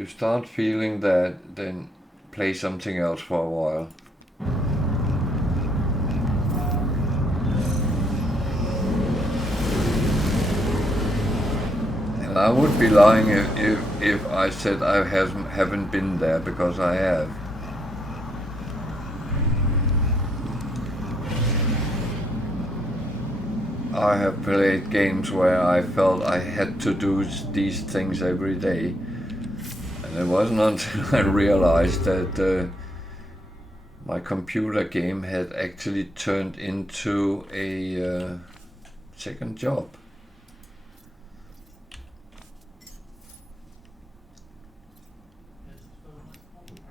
you start feeling that, then play something else for a while. And I would be lying if I said I haven't been there, because I have. I have played games where I felt I had to do these things every day. And it wasn't until I realized that my computer game had actually turned into a second job.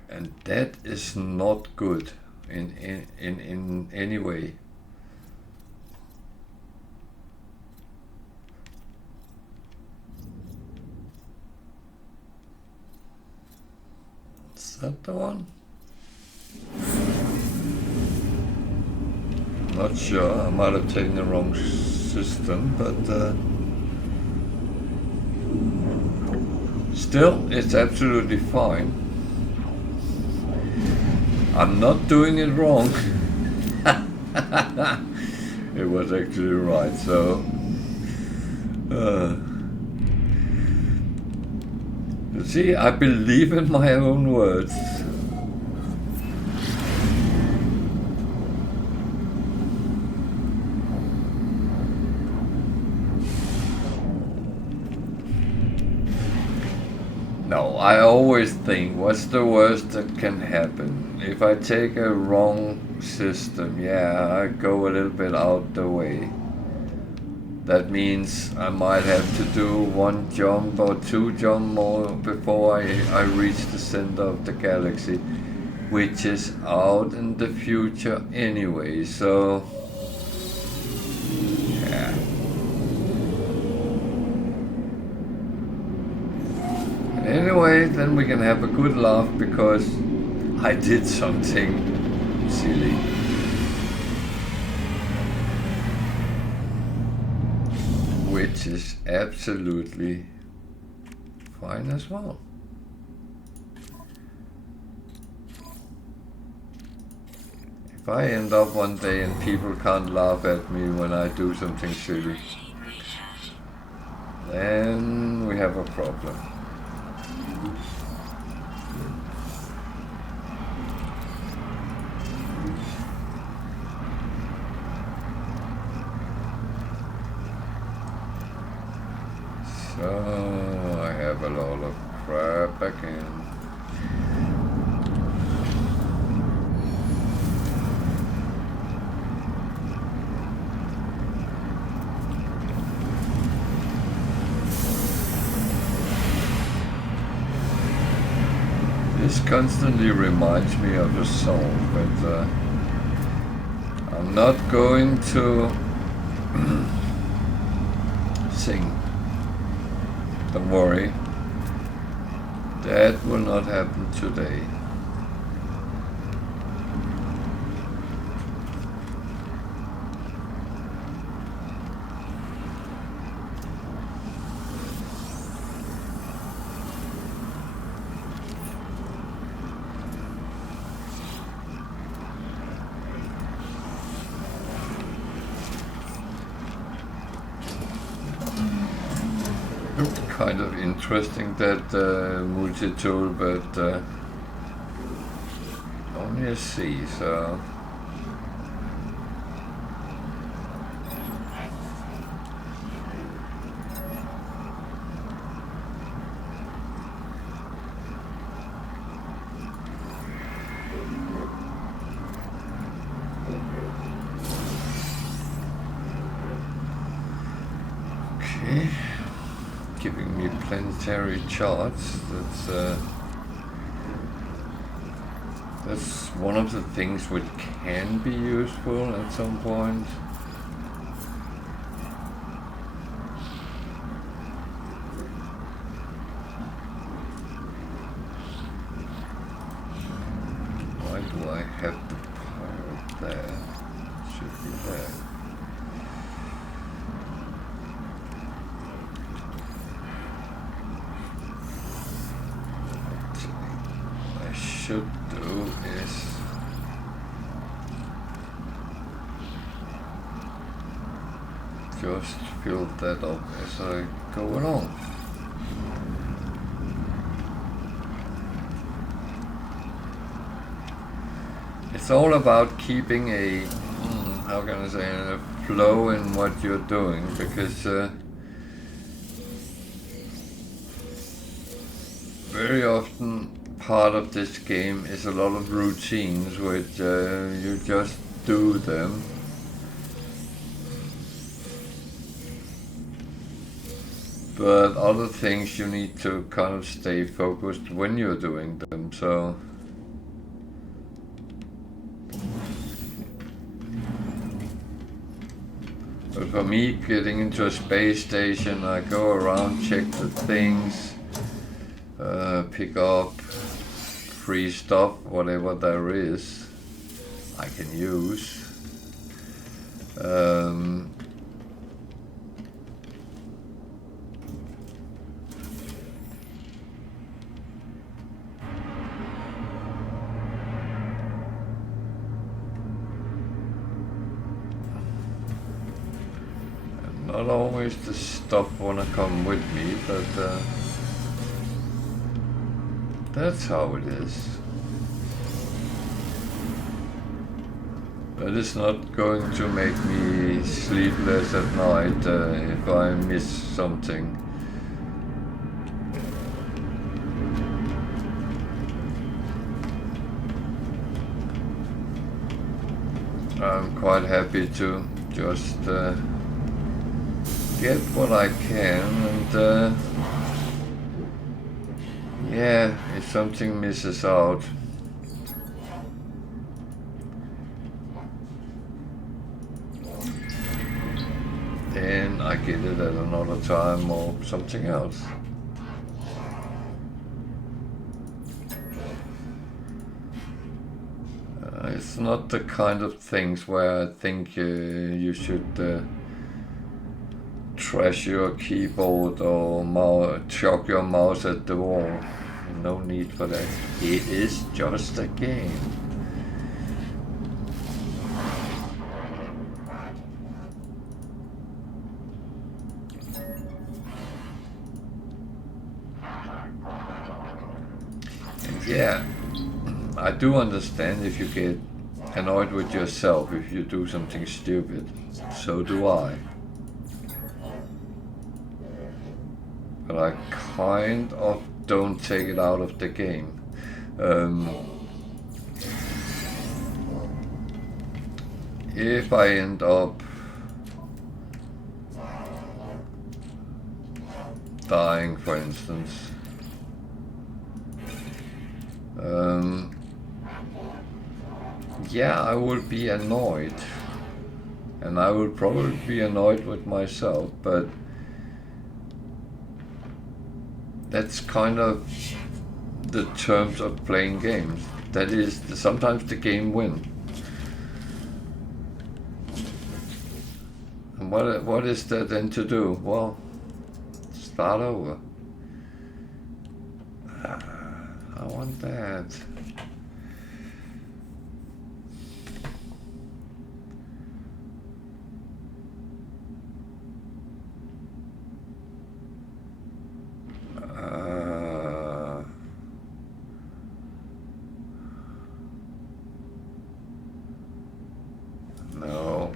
And that is not good in any way. Is that the one? Not sure, I might have taken the wrong system, but still, it's absolutely fine. I'm not doing it wrong. It was actually right, so you see, I believe in my own words. No, I always think, what's the worst that can happen? If I take a wrong system, yeah, I go a little bit out the way. That means I might have to do one jump or two jump more before I reach the center of the galaxy, which is out in the future anyway, so yeah. Anyway, then we can have a good laugh because I did something silly. Which is absolutely fine as well. If I end up one day and people can't laugh at me when I do something silly, then we have a problem. So I have a lot of crap again. This constantly reminds me of a song, but I'm not going to sing. Don't worry, that will not happen today. Kind of interesting, that multi-tool, but only a C, so okay. Giving me planetary charts. That's one of the things which can be useful at some point. Why do I have the pirate there? It should be there. should do is just fill that up as I go along. It's all about keeping a, how can I say, a flow in what you're doing, because very often part of this game is a lot of routines which you just do them. But other things you need to kind of stay focused when you're doing them, so. But for me, getting into a space station, I go around, check the things, pick up free stuff, whatever there is I can use. Not always the stuff wanna come with me, but that's how it is. But it's not going to make me sleepless at night if I miss something. I'm quite happy to just get what I can, and yeah, if something misses out, then I get it at another time or something else. It's not the kind of things where I think you should trash your keyboard or chuck your mouse at the wall. No need for that. It is just a game. And yeah, I do understand if you get annoyed with yourself if you do something stupid. So do I. But I kind of don't take it out of the game. If I end up dying, for instance, yeah, I will be annoyed, and I will probably be annoyed with myself, but that's kind of the terms of playing games. That is, sometimes the game wins. And what is there then to do? Well, start over. I want that. No.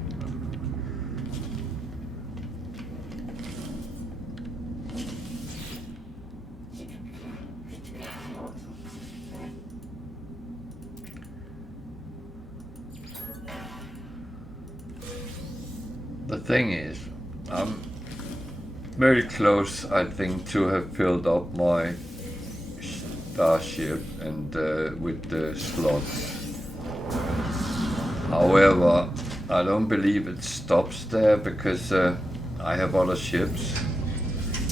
The thing is, I'm very close, I think, to have filled up my starship and with the slots. However, I don't believe it stops there, because I have other ships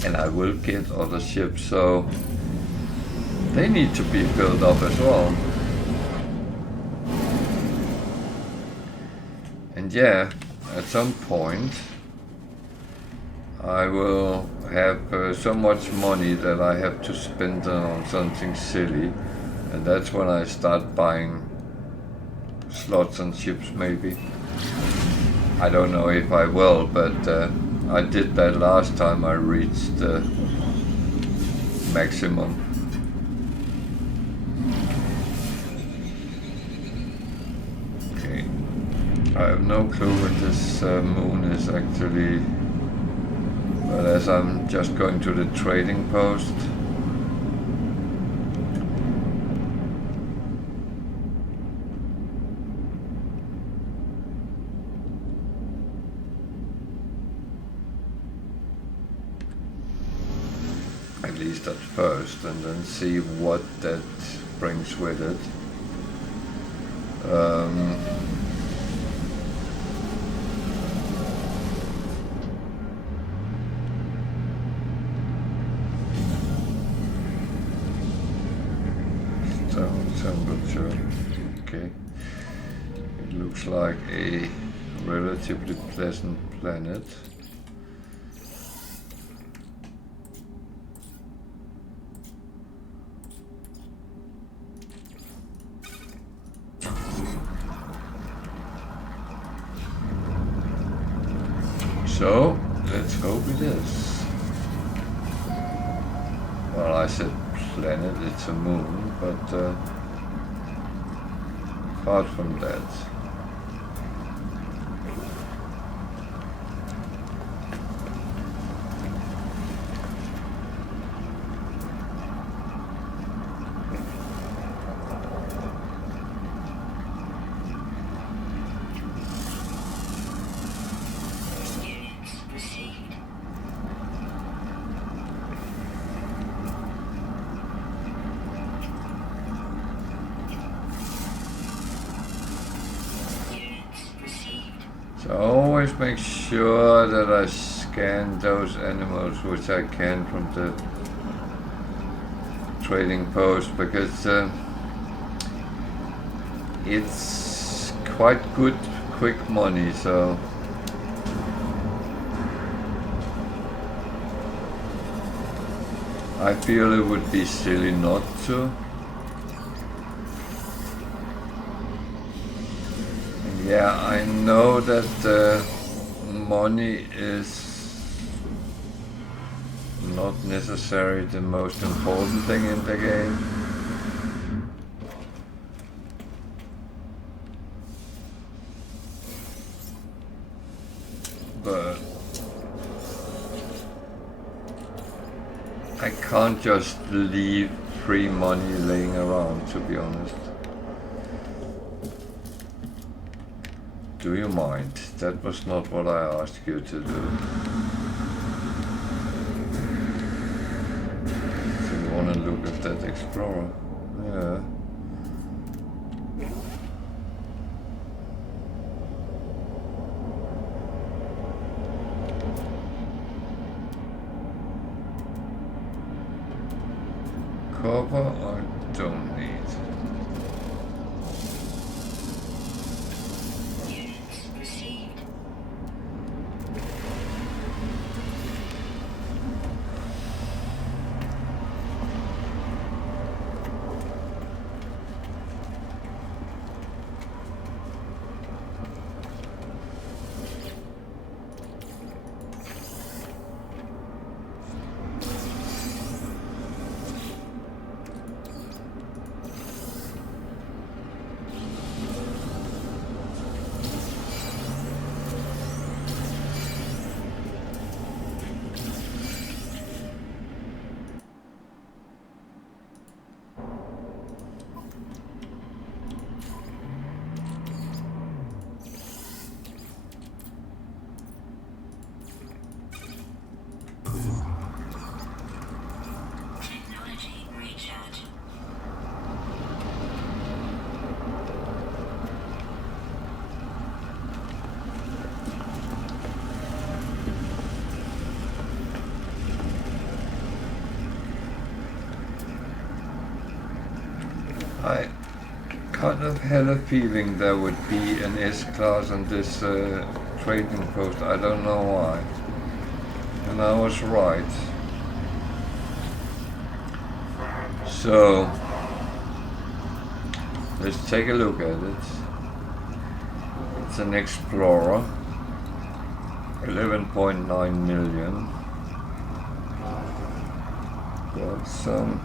and I will get other ships, so they need to be filled up as well. And yeah, at some point I will have so much money that I have to spend on something silly, And that's when I start buying slots on ships, maybe. I don't know if I will, but I did that last time I reached the maximum. Okay. I have no clue what this moon is actually, but as I'm just going to the trading post, at least at first, and then see what that brings with it. Temperature, okay. It looks like a relatively pleasant planet. So, let's hope it is. Well, I said planet, it's a moon, but apart from that, so always make sure that I scan those animals which I can from the trading post, because it's quite good quick money, so I feel it would be silly not to. Yeah, I know that money is not necessarily the most important thing in the game. But I can't just leave free money laying around, to be honest. Do you mind? That was not what I asked you to do. So you want to look at that explorer? Yeah. Copper I don't need. I kind of had a feeling there would be an S-class on this trading post. I don't know why. And I was right. So, let's take a look at it. It's an Explorer, 11.9 million. Got some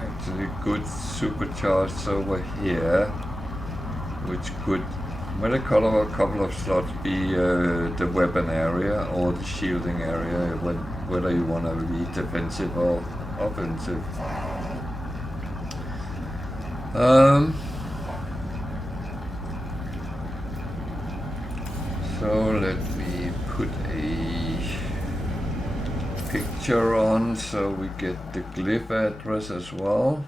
actually good supercharged over here, which could, with a couple of slots, be the weapon area or the shielding area, whether you want to be defensive or offensive. So let me put a picture on so we get the glyph address as well.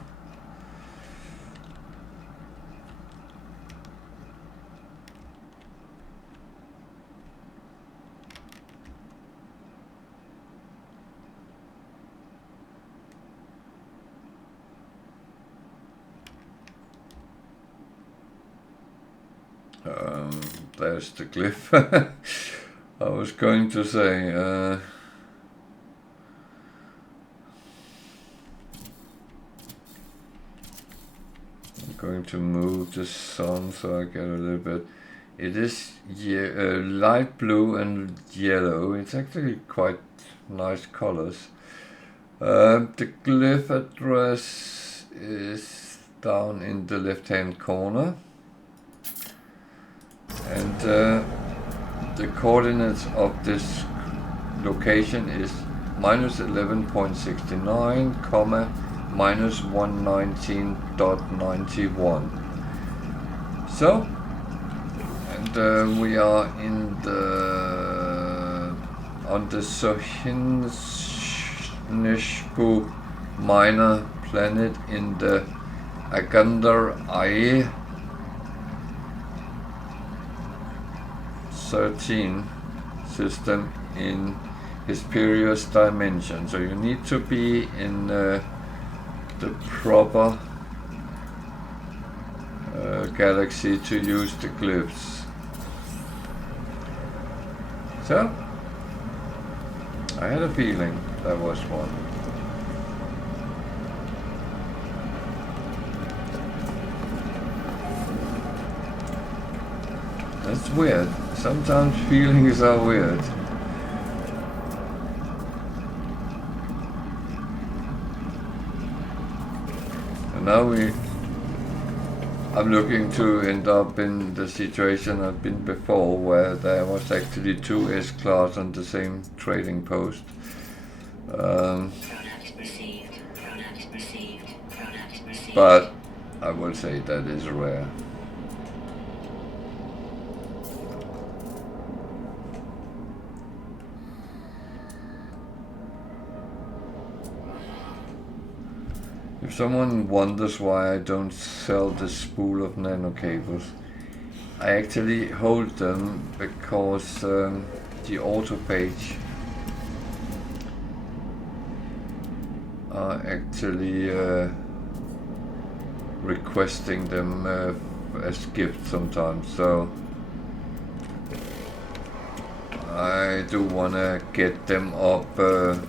There's the glyph. I was going to say, I'm going to move the sun so I get a little bit. It is light blue and yellow. It's actually quite nice colors. The glyph address is down in the left-hand corner. And the coordinates of this location is minus 11.69, comma, minus 119.91. So, and we are in the on the Sohinishku minor planet in the Agandar I 13 system in Hesperius Dimension. So you need to be in the proper galaxy to use the glyphs. So I had a feeling there was one. That's weird. Sometimes feelings are weird. And now I'm looking to end up in the situation I've been before, where there was actually two S-class on the same trading post. But I will say that is rare. If someone wonders why I don't sell the spool of nano cables, I actually hold them because the auto page are actually requesting them as gifts sometimes, so I do want to get them up to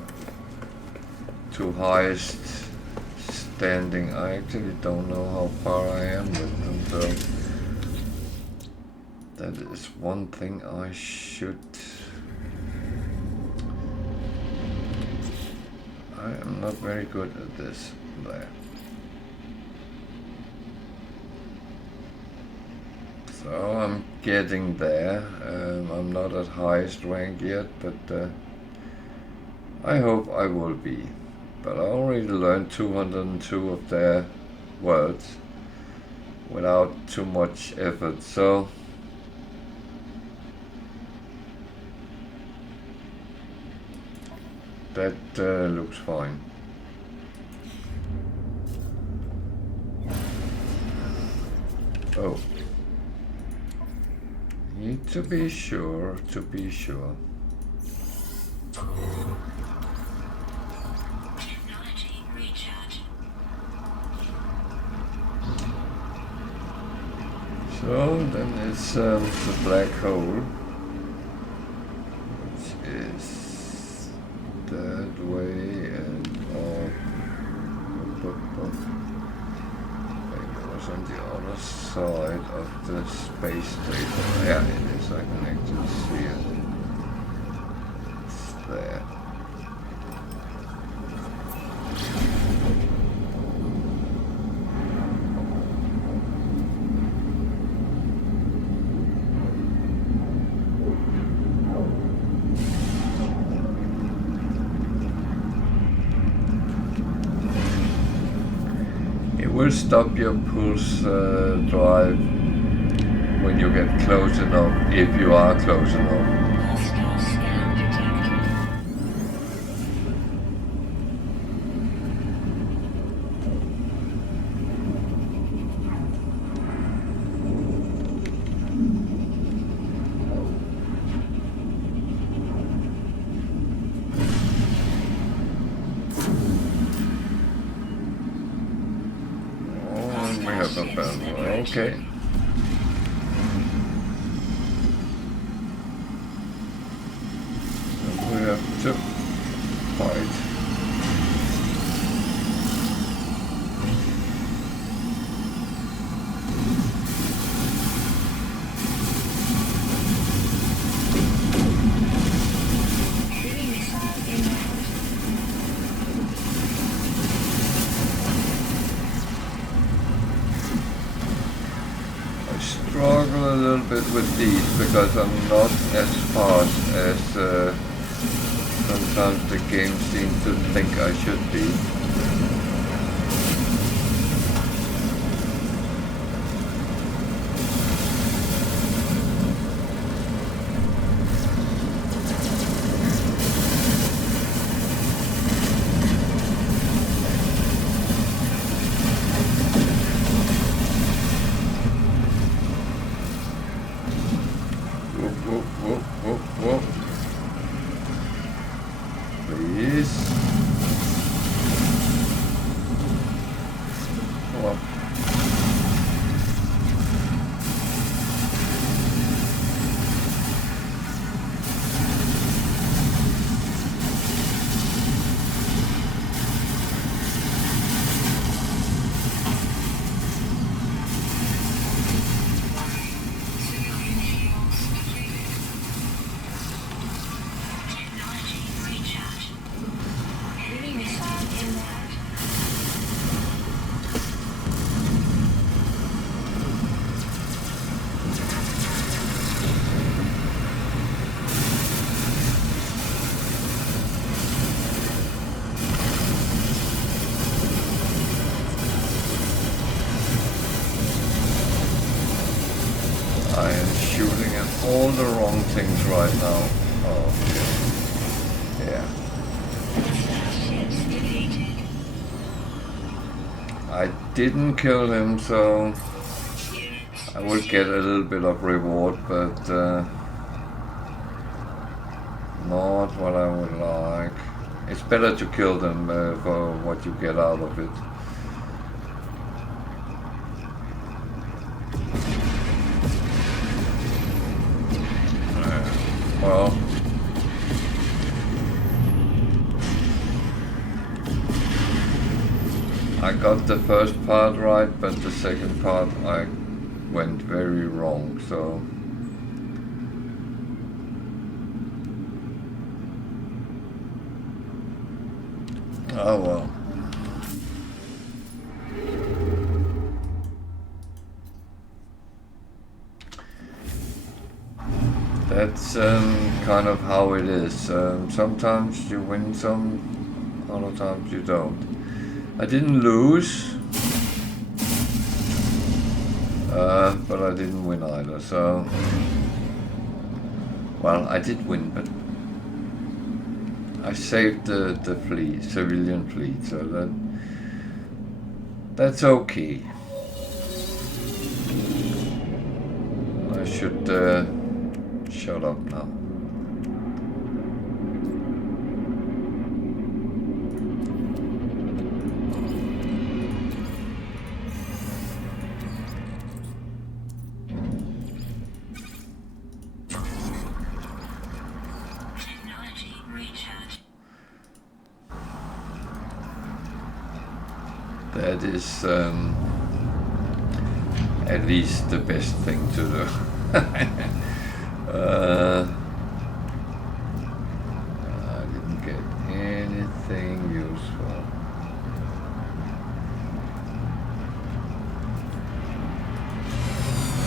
highest standing. I actually don't know how far I am with them, so that is one thing I should. I am not very good at this. There. So I'm getting there. I'm not at highest rank yet, but I hope I will be. But I already learned 202 of their words without too much effort, so that looks fine. Oh, need to be sure, So then it's the black hole, which is that way, and on the other side of the space station. Yeah, it is. I can actually see it. It's there. Will stop your pulse drive when you get close enough, if you are close enough. Okay. And we have to fight. Struggle a little bit with these because I'm not as fast as sometimes the game seems to think I should be. I am shooting at all the wrong things right now. Oh, yeah. I didn't kill him, so I would get a little bit of reward, but not what I would like. It's better to kill them for what you get out of it. Well, I got the first part right, but the second part I went very wrong, so oh well. That's kind of how it is. Sometimes you win some, other times you don't. I didn't lose, but I didn't win either, so... Well, I did win, but I saved the fleet, civilian fleet, so that's okay. I should shut up now. That is at least the best thing to do. I didn't get anything useful.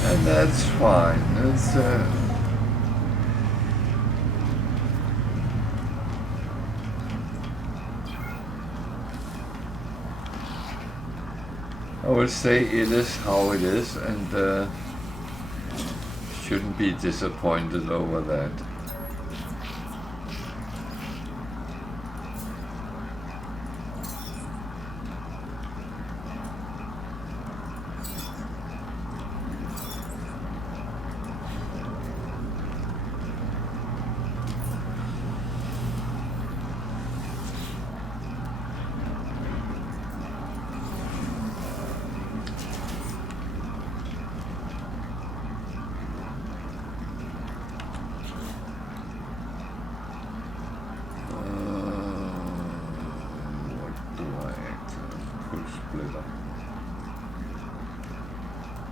And that's fine. It's I would say it is how it is, and shouldn't be disappointed over that.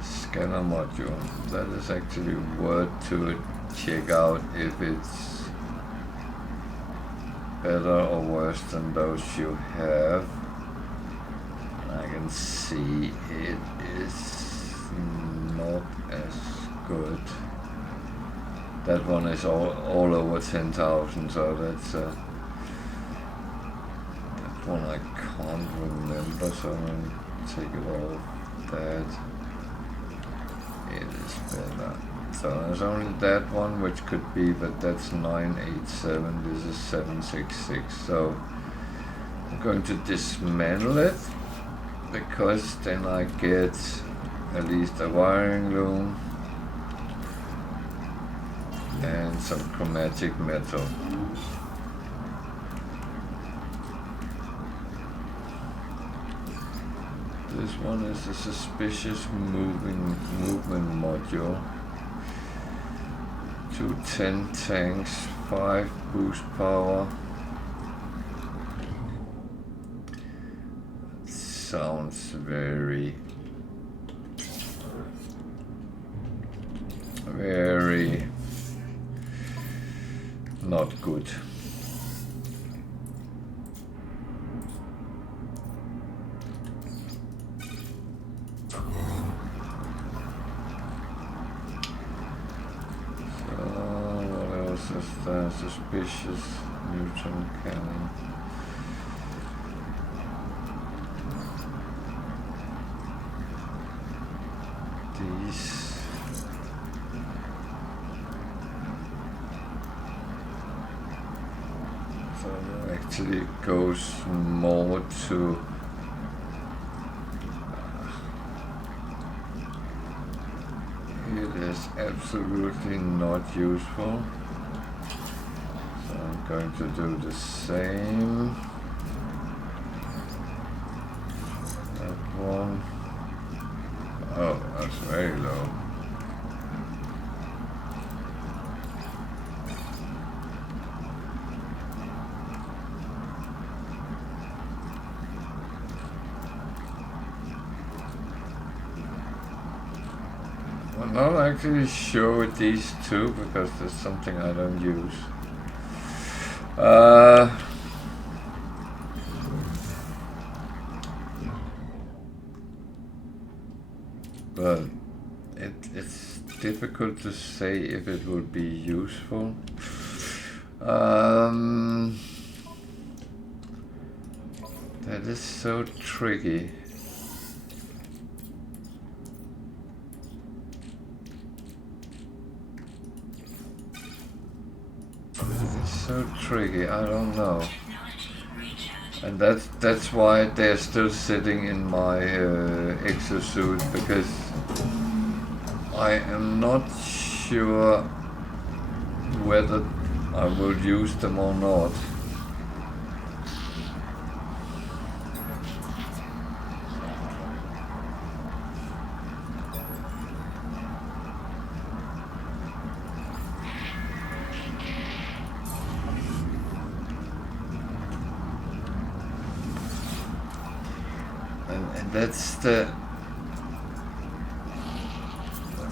Scanner module. That is actually worth to check out if it's better or worse than those you have. I can see it is not as good. That one is all over 10,000, so that's that one I can't remember, so I'm going to take it off that. It is better. So there's only that one which could be, but that's 987, this is 766. So I'm going to dismantle it, because then I get at least a wiring loom and some chromatic metal. This one is a suspicious movement module. 210 tanks, 5 boost power. Sounds very not good. Suspicious neutron cannon. These so that actually goes more to it is absolutely not useful. I'm going to do the same. That one. Oh, that's very low. I'm not actually sure with these two, because there's something I don't use. But it's difficult to say if it would be useful. That is so tricky. So tricky, I don't know, and that's why they're still sitting in my exosuit, because I am not sure whether I will use them or not.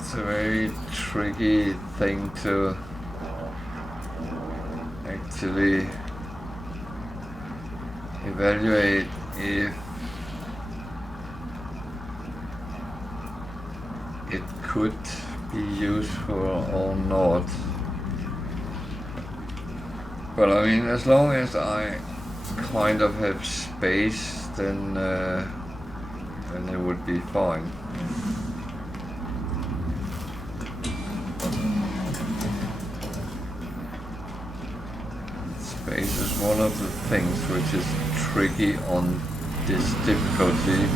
it's a very tricky thing to actually evaluate if it could be useful or not. But I mean, as long as I kind of have space, then it would be fine. Space is one of the things which is tricky on this difficulty.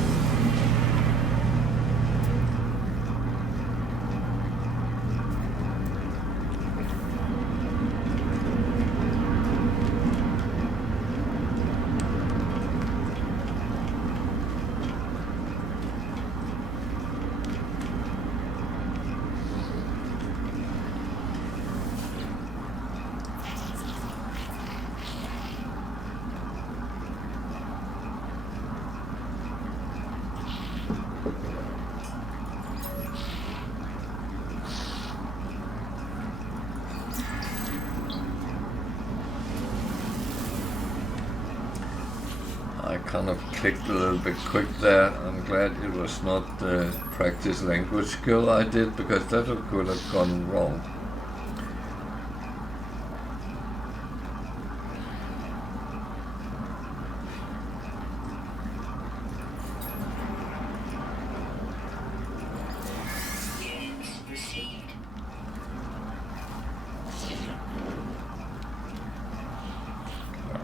Kind of clicked a little bit quick there. I'm glad it was not the practice language skill I did, because that could have gone wrong.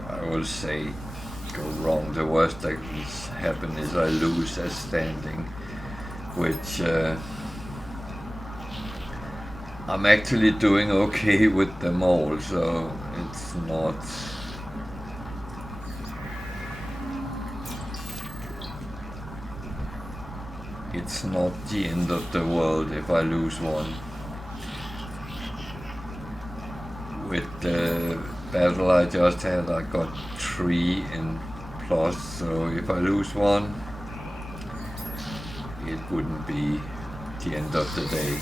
I will say wrong. The worst that can happen is I lose a standing, which I'm actually doing okay with them all, so it's not the end of the world if I lose one. With the battle I just had, I got 3 in plus, so if I lose one, it wouldn't be the end of the day.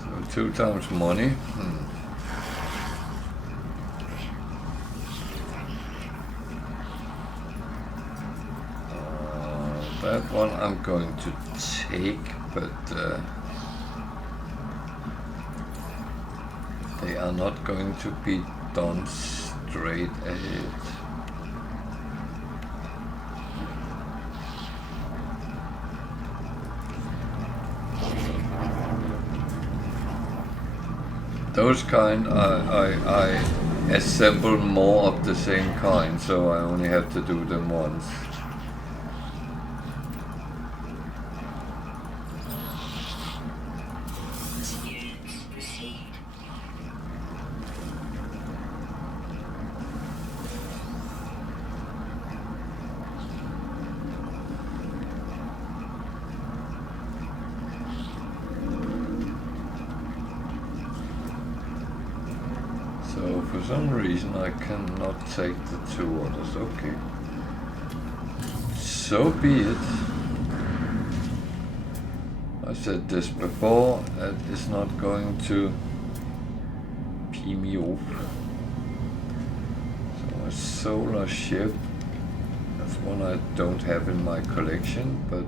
So 2 times money. That one I'm going to take, but they are not going to be done straight ahead. Those kind, I assemble more of the same kind, so I only have to do them once. For some reason I cannot take the 2 others. Okay. So be it. I said this before, that is not going to pee me off. So a solar ship, that's one I don't have in my collection, but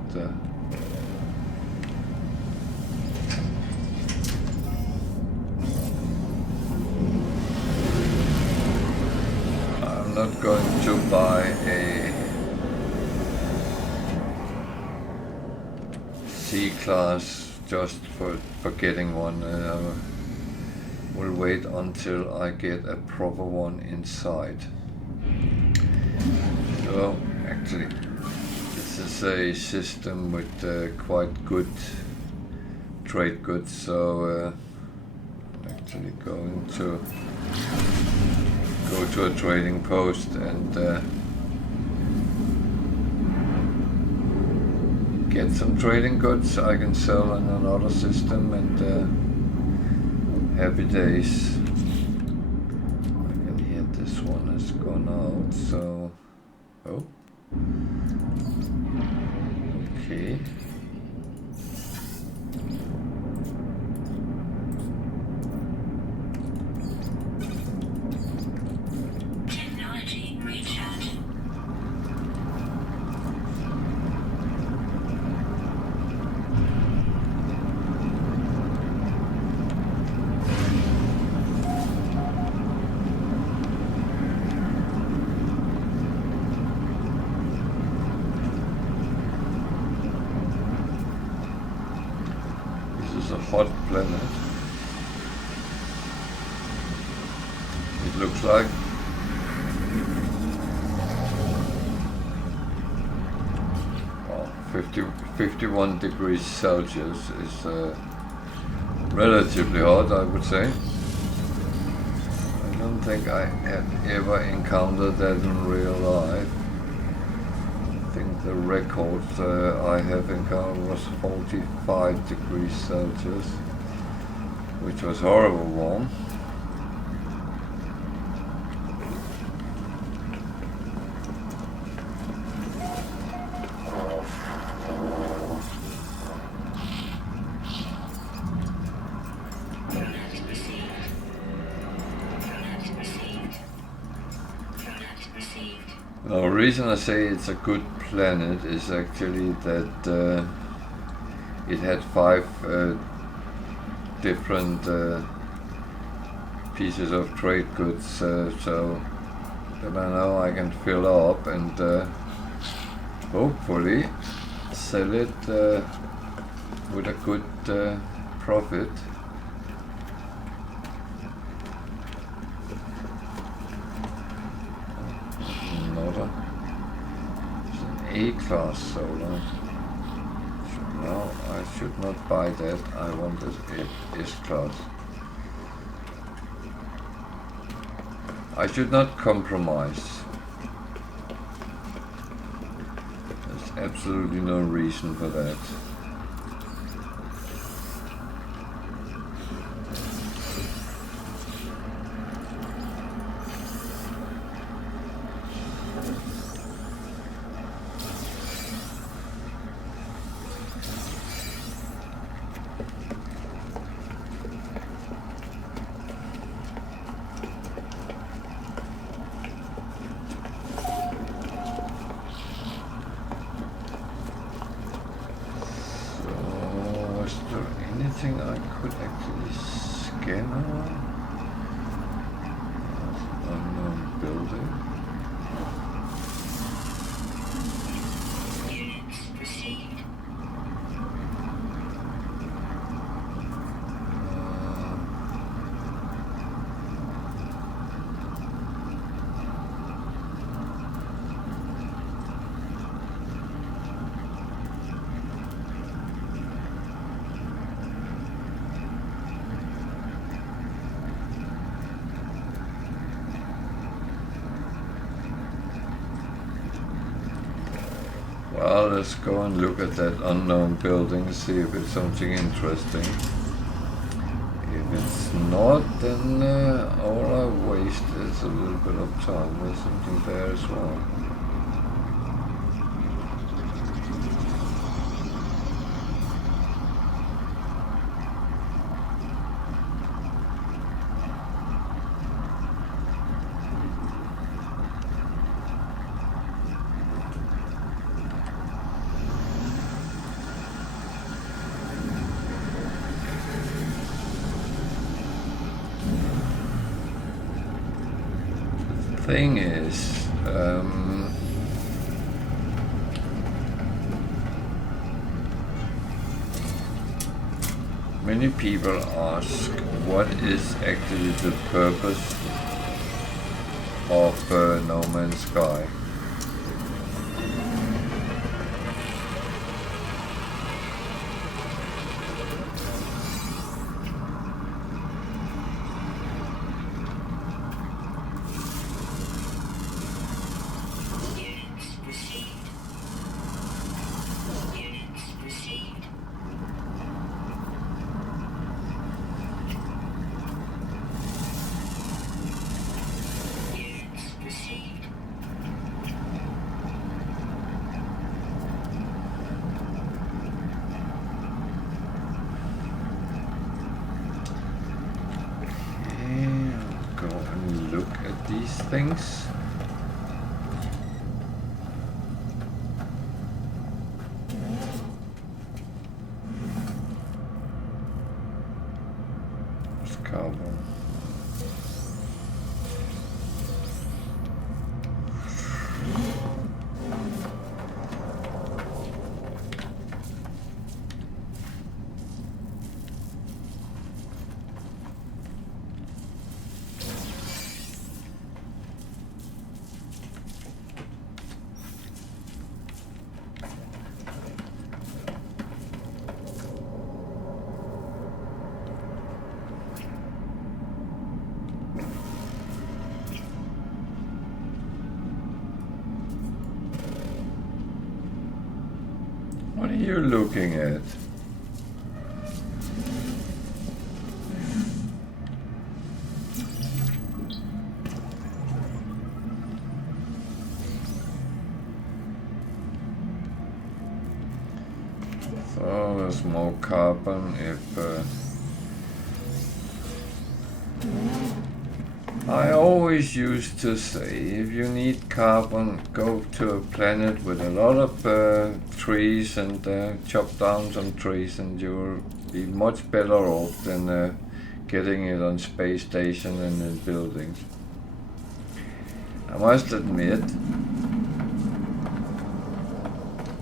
not going to buy a C-class just for getting one. We'll wait until I get a proper one inside. So actually this is a system with quite good trade goods, so I'm actually going to go to a trading post and get some trading goods I can sell in another system, and happy days. I can hear this one has gone out, so okay. hot planet. It looks like. Well, 51 degrees Celsius is relatively hot, I would say. I don't think I have ever encountered that in real life. I think the record I have encountered was 45 degrees Celsius, which was horrible warm. The reason I say it's a good planet is actually that it had 5 different pieces of trade goods, so that I know I can fill up and hopefully sell it with a good profit. A-class solar. No, I should not buy that. I want this S-class. I should not compromise. There's absolutely no reason for that. I could actually scan around. Unknown building. Units received. Well, let's go and look at that unknown building, see if it's something interesting. If it's not, then all I waste is a little bit of time. There's something there as well. Thing is, many people ask what is actually the purpose of No Man's Sky. Things. It's carbon. What are you looking at? So there's more carbon if I always used to say, if you need carbon, go to a planet with a lot of trees and chop down some trees, and you'll be much better off than getting it on space station and in buildings. I must admit,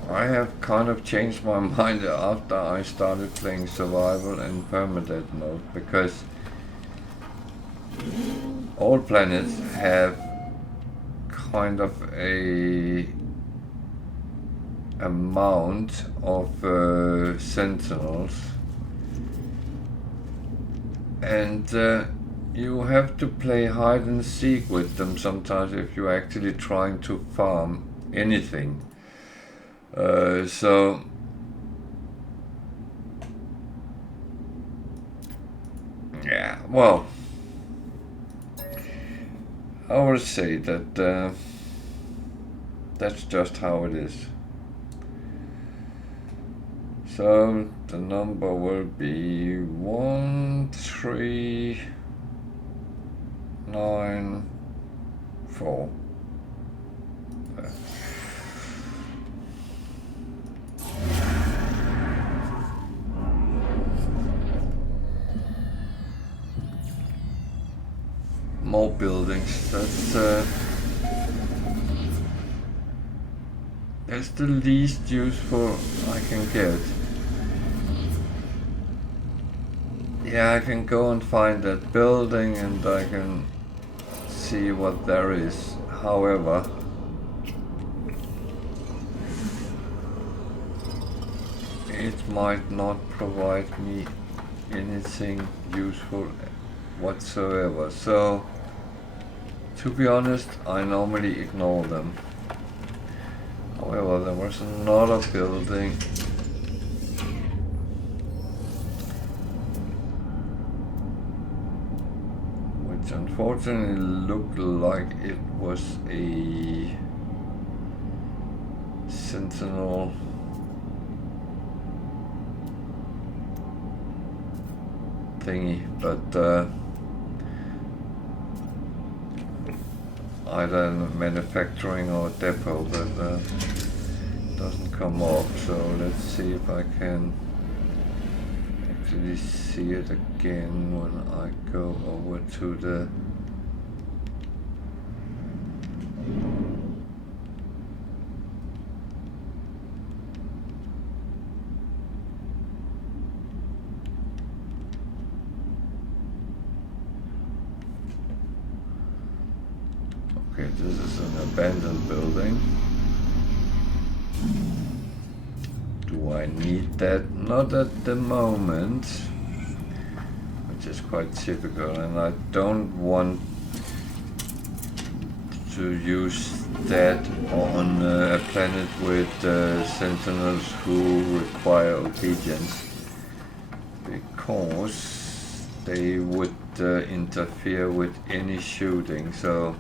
I have kind of changed my mind after I started playing survival and permadeath mode, because all planets have kind of a amount of sentinels, and you have to play hide and seek with them sometimes if you're actually trying to farm anything. So yeah, well, I would say that that's just how it is. So the number will be 1394. More buildings. That's the least useful I can get. Yeah, I can go and find that building and I can see what there is. However, it might not provide me anything useful whatsoever. So, to be honest, I normally ignore them. However, there was another building. Which unfortunately looked like it was a sentinel thingy, but either manufacturing or depot, but doesn't come up. So let's see if I can actually see it again when I go over to the okay, this is an abandoned building. Do I need that? Not at the moment, which is quite typical, and I don't want to use that on a planet with sentinels who require obedience, because they would interfere with any shooting. So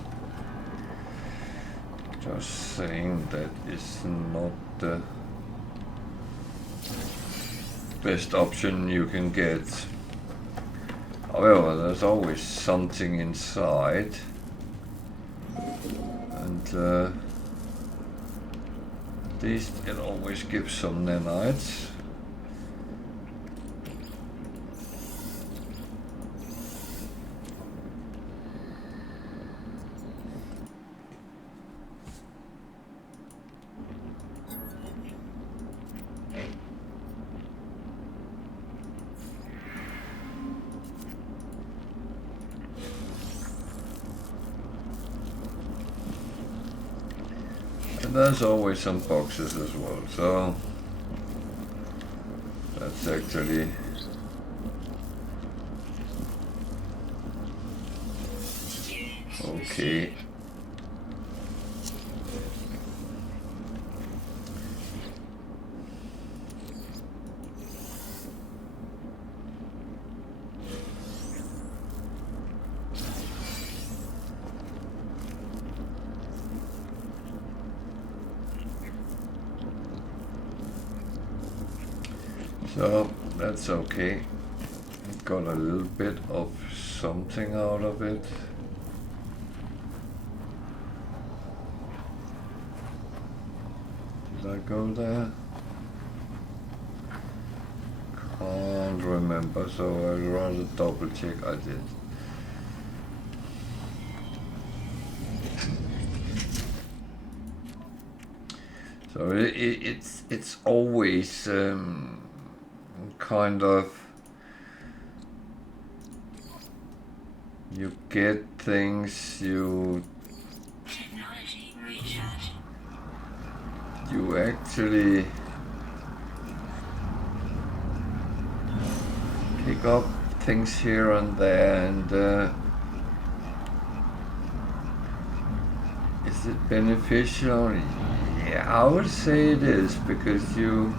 just saying, that is not the best option you can get. However, there's always something inside, and at least it always gives some nanites. There's always some boxes as well, so that's actually okay. So that's okay. Got a little bit of something out of it. Did I go there? Can't remember, so I'd rather double check I did. So it's always kind of, you get things, you actually pick up things here and there, and is it beneficial? Yeah, I would say it is, because you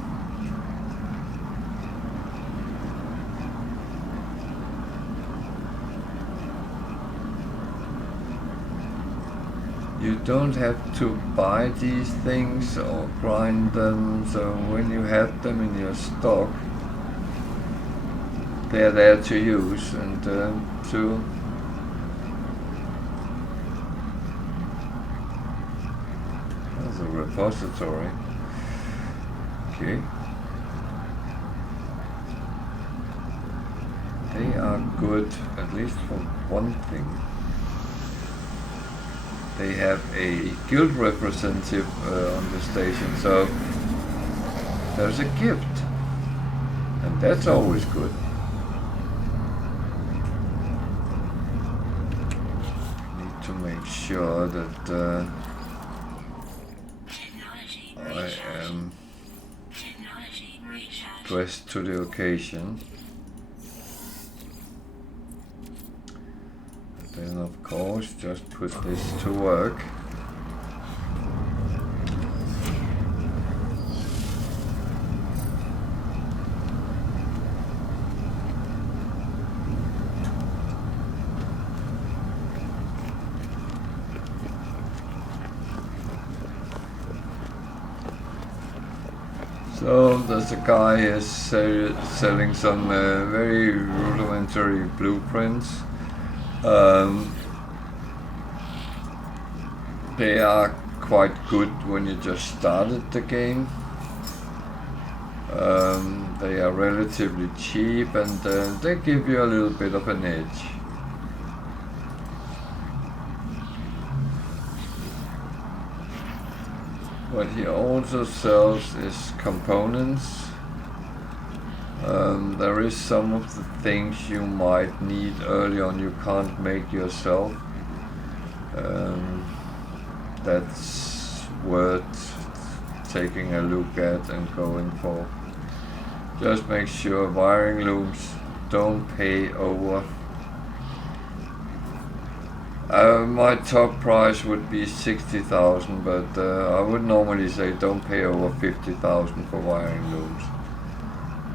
don't have to buy these things or grind them, so when you have them in your stock, they're there to use and to that's a repository. Okay. They are good, at least for one thing. They have a guild representative on the station, so there's a gift, and that's always good. Need to make sure that I am dressed to the occasion. Then of course just put this to work. So there's a guy is selling some very rudimentary blueprints. They are quite good when you just started the game. They are relatively cheap, and they give you a little bit of an edge. What he also sells is components. There is some of the things you might need early on you can't make yourself. That's worth taking a look at and going for. Just make sure wiring looms don't pay over. My top price would be 60,000, but I would normally say don't pay over 50,000 for wiring looms.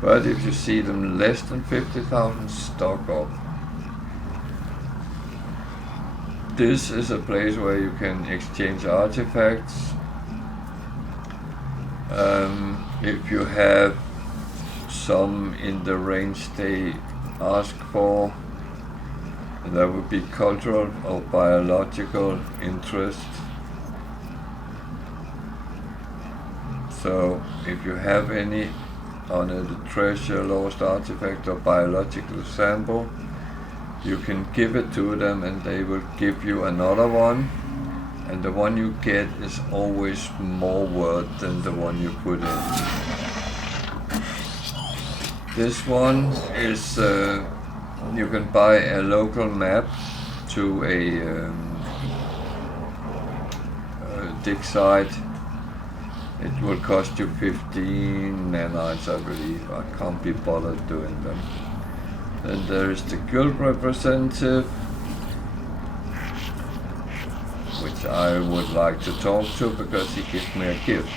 But if you see them less than 50,000, stock up. This is a place where you can exchange artifacts. If you have some in the range they ask for, that would be cultural or biological interest. So if you have any unedited treasure, lost artifact or biological sample, you can give it to them and they will give you another one, and the one you get is always more worth than the one you put in. This one is you can buy a local map to a dig site. It will cost you 15 nanites, I believe. I can't be bothered doing them. Then there is the guild representative, which I would like to talk to because he gives me a gift,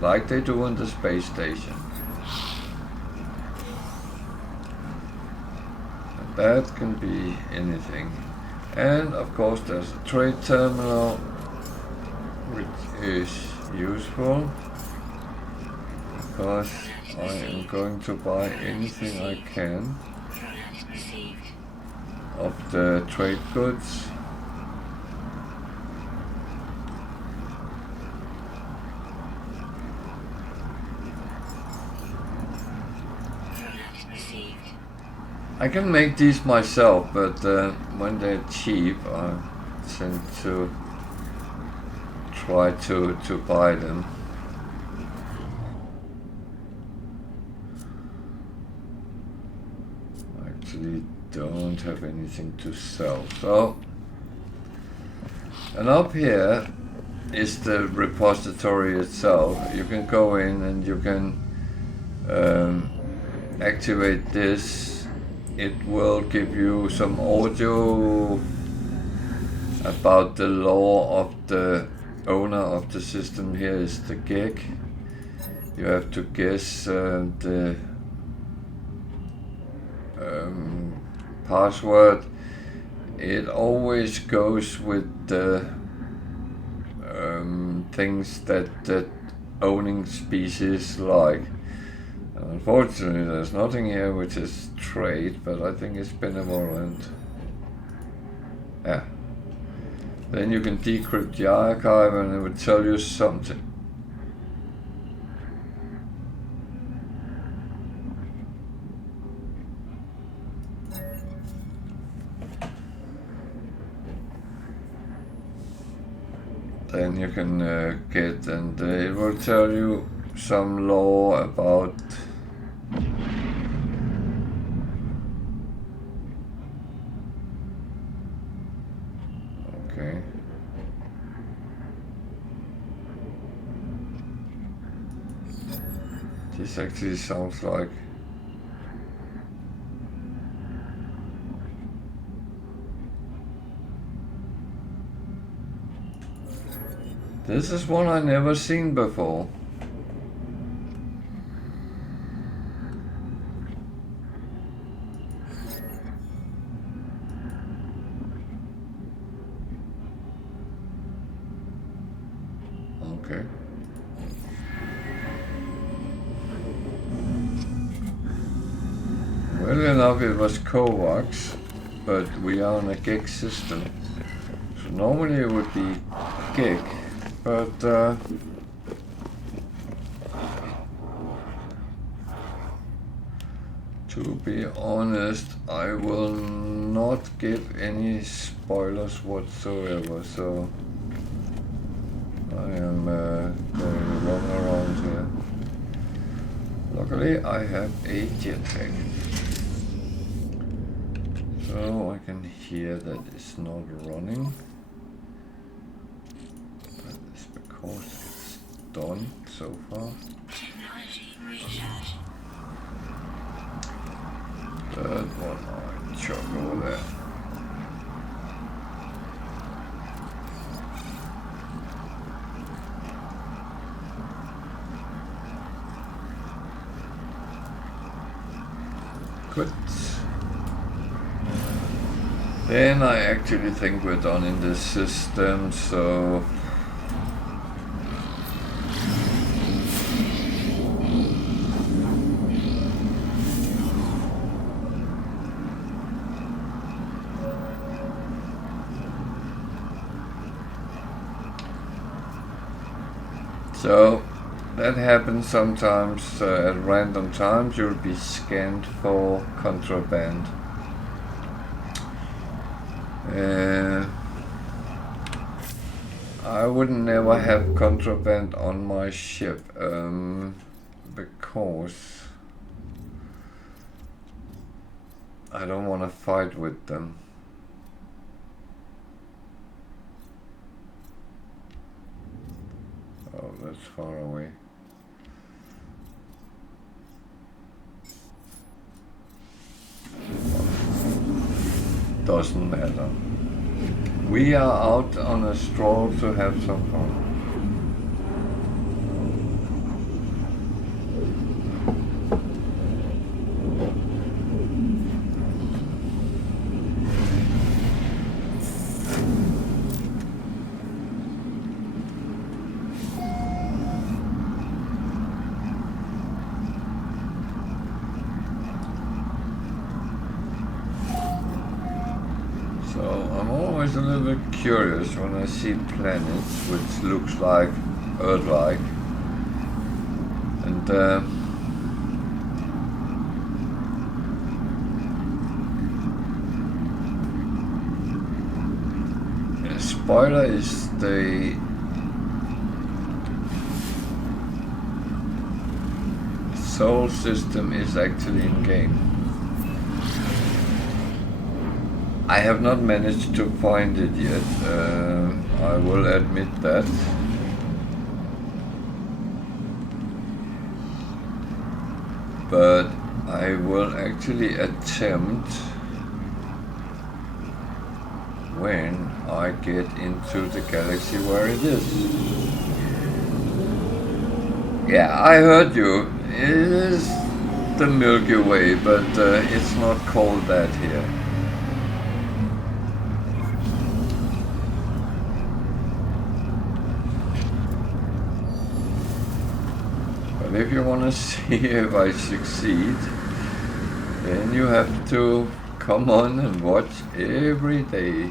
like they do on the space station. And that can be anything. And of course there's a trade terminal, which is useful. because I am going to buy anything I can of the trade goods. I can make these myself, but when they're cheap, I tend to try to buy them. I actually don't have anything to sell, so. And up here is the repository itself. You can go in and you can activate this. It will give you some audio about the lore of the owner of the system. Here is the gig. You have to guess the password. It always goes with the things that the owning species like. Unfortunately, there's nothing here which is trade, but I think it's benevolent. Yeah. Then you can decrypt the archive and it will tell you something. Then you can get, and it will tell you some lore about okay. This actually sounds like this is one I never seen before. Okay. Well enough, it was coax, but we are on a gig system. So normally it would be gig, but to be honest, I will not give any spoilers whatsoever, so I am going to run around here. Luckily I have a jetpack, so I can hear that it's not running. That is because it's done so far. That one I chuck over there. Good. Then I actually think we're done in this system, so that happens sometimes at random times. You'll be scanned for contraband. I would never have contraband on my ship because I don't want to fight with them. Oh, that's far away. Doesn't matter. We are out on a stroll to have some fun. always a little bit curious when I see planets which looks like Earth-like, and spoiler is the Sol system is actually in game. I have not managed to find it yet, I will admit that. But I will actually attempt when I get into the galaxy where it is. Yeah, I heard you. It is the Milky Way, but it's not called that here. But if you want to see if I succeed, then you have to come on and watch every day.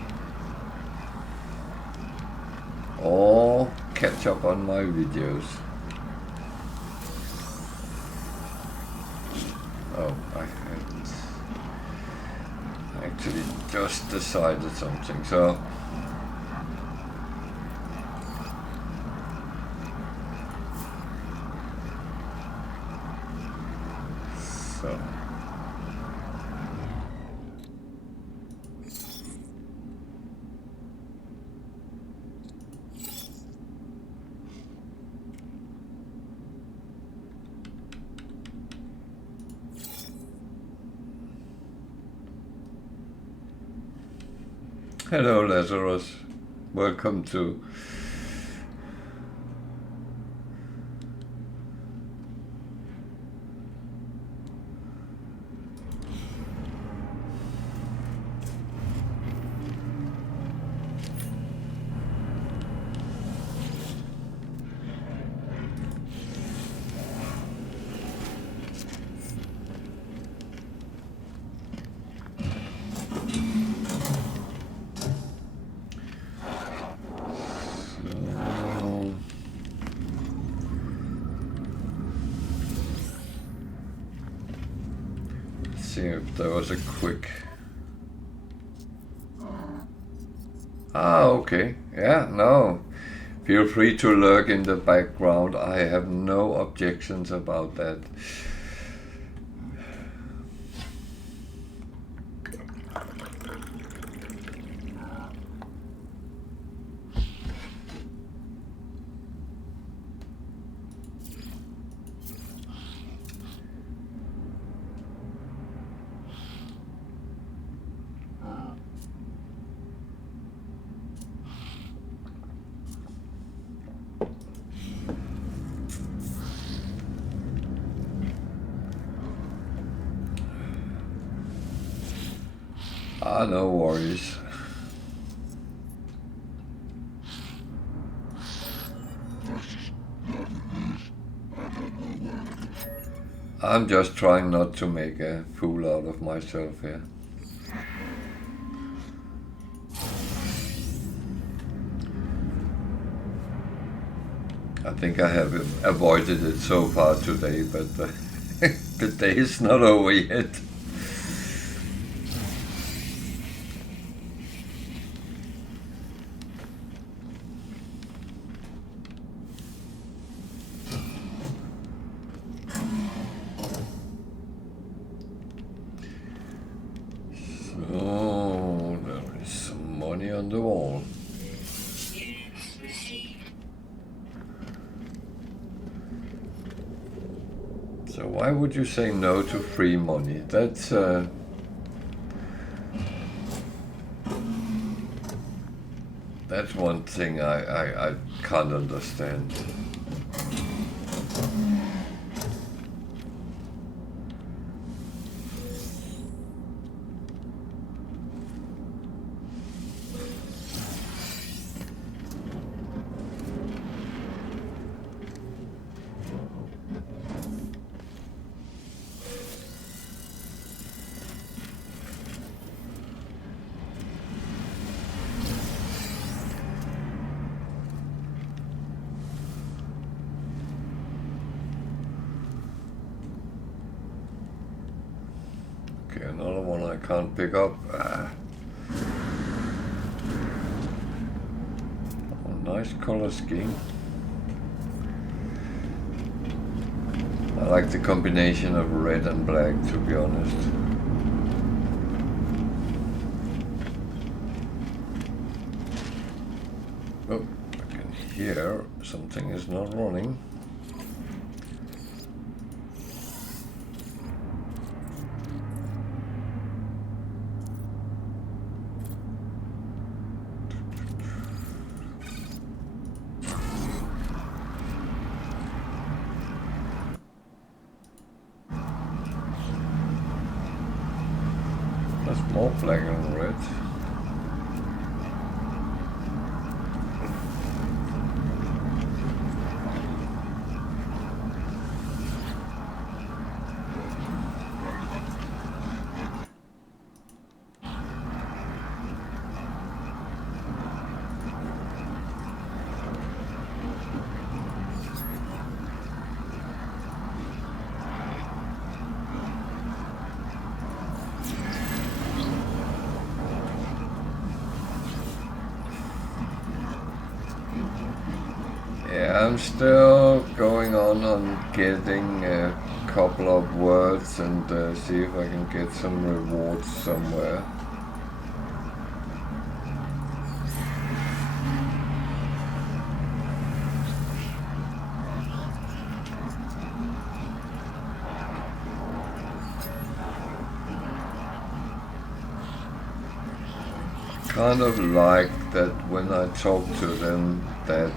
Or catch up on my videos. Oh, I had actually just decided something, so hello Lazarus, welcome to see if there was a quick... Ah, okay. Yeah, no. Feel free to lurk in the background. I have no objections about that. Ah, no worries. I'm just trying not to make a fool out of myself here. I think I have avoided it so far today, but the day is not over yet. So, there is some money on the wall. So why would you say no to free money? That's one thing I can't understand. Another one I can't pick up. Oh, nice color scheme. I like the combination of red and black, to be honest. Oh, I can hear something is not running. That's more black and red. I'm still going on getting a couple of words and see if I can get some rewards somewhere. Kind of like that when I talk to them that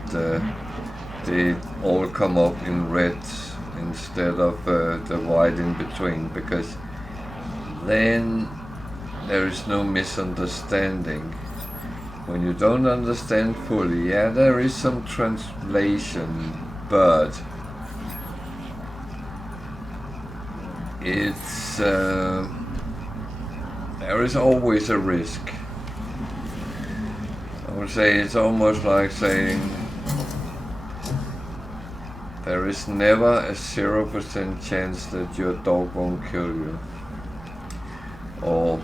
they all come up in red instead of the white in between, because then there is no misunderstanding. When you don't understand fully, yeah, there is some translation, but it's there is always a risk. I would say it's almost like saying there is never a 0% chance that your dog won't kill you. Or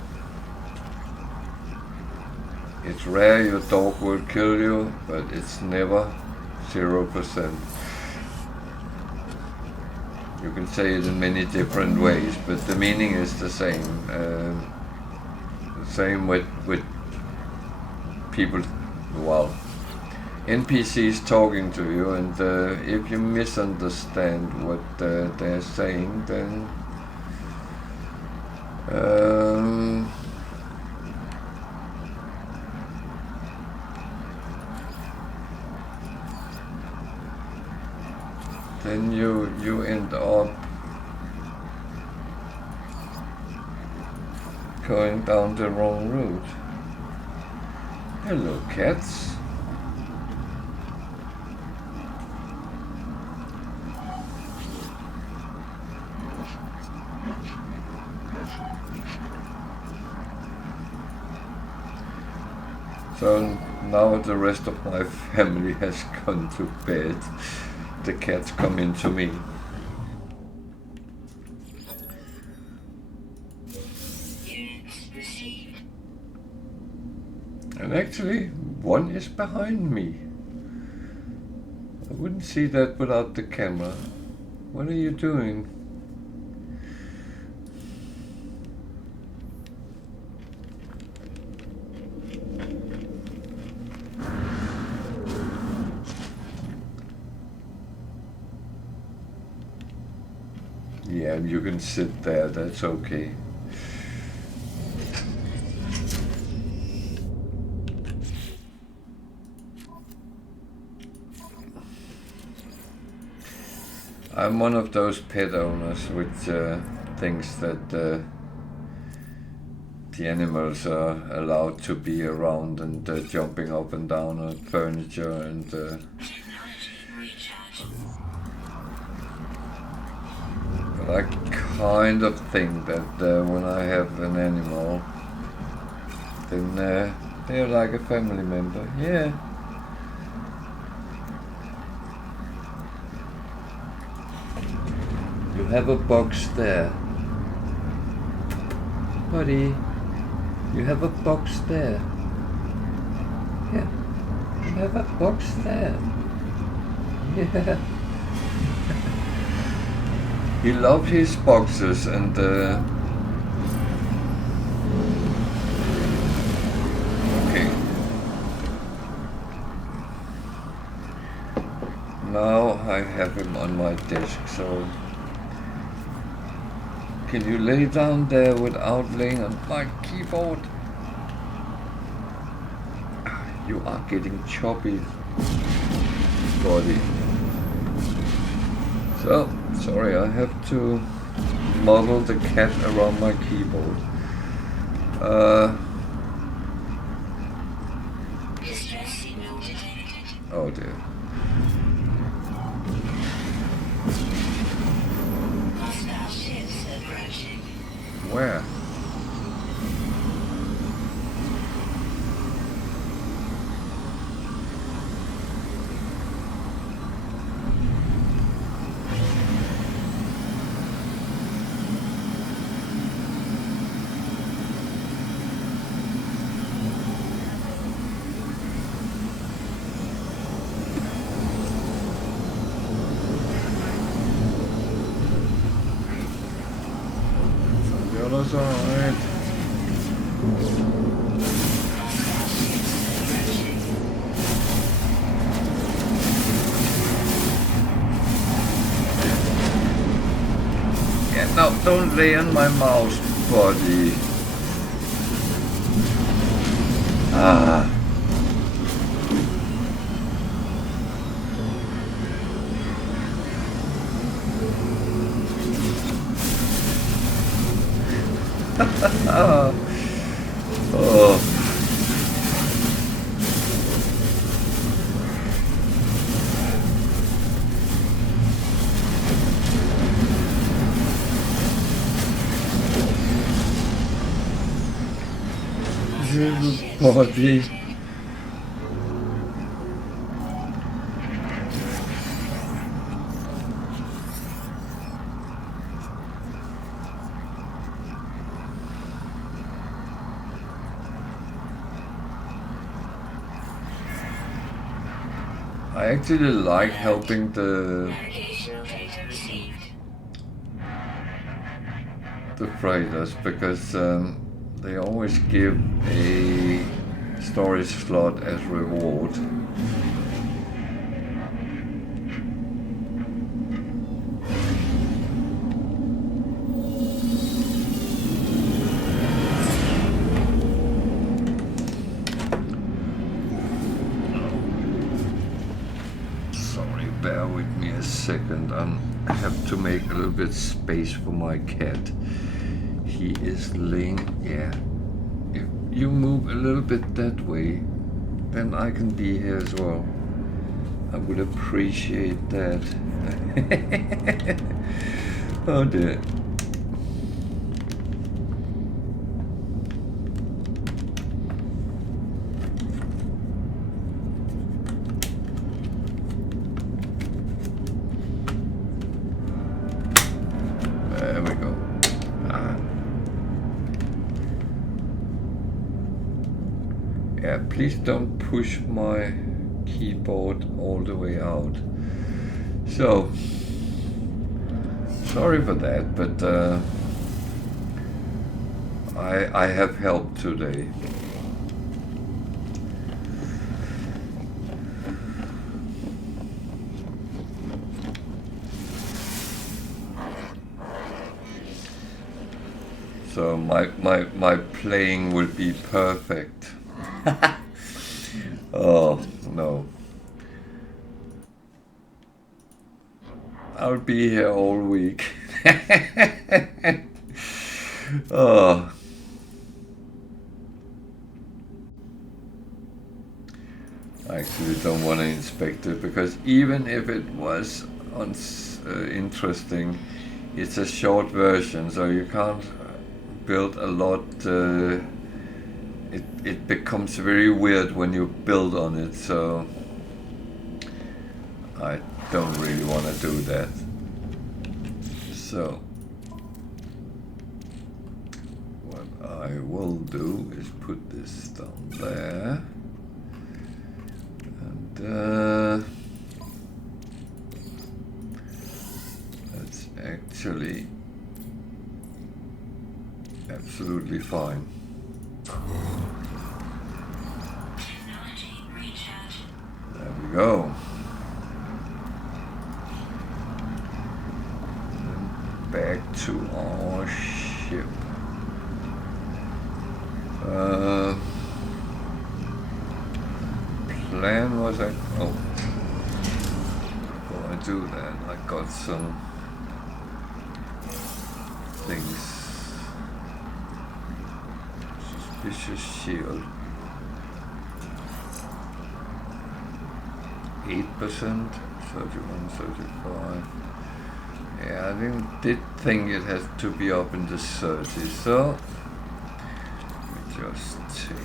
it's rare your dog will kill you, but it's never 0%. You can say it in many different ways, but the meaning is the same. The same with people, well, NPCs talking to you, and if you misunderstand what they're saying, then you end up going down the wrong route. Hello, cats. So now the rest of my family has gone to bed. The cats come into me. And actually, one is behind me. I wouldn't see that without the camera. What are you doing? Yeah, you can sit there, that's okay. I'm one of those pet owners which thinks that the animals are allowed to be around and jumping up and down on furniture and but I kind of think that when I have an animal, then they're like a family member. Yeah. You have a box there. buddy. You have a box there. Yeah. You have a box there. Yeah. He loved his boxes and okay. Now I have him on my desk, so can you lay down there without laying on my keyboard? You are getting choppy, body. So, sorry, I have to model the cat around my keyboard. Oh dear. Where? That's alright. Yeah, no, don't lay on my mouse, buddy. Ah. Oh. Little body. I actually like helping the freighters because they always give a storage slot as reward. Bear with me a second. I have to make a little bit space for my cat. He is laying, yeah. If you move a little bit that way, then I can be here as well. I would appreciate that. Oh dear. Please don't push my keyboard all the way out. So, sorry for that, but I have help today. So my playing will be perfect. Oh no. I'll be here all week. Oh. I actually don't want to inspect it because even if it was interesting, it's a short version, so you can't build a lot. It becomes very weird when you build on it, so I don't really want to do that. So what I will do is put this down there, and that's actually absolutely fine. There we go. And back to our ship. Plan was before I do that, I got some things. Suspicious shield. 8%, 31, 35. Yeah, I did think it has to be up in the 30s, so let me just take.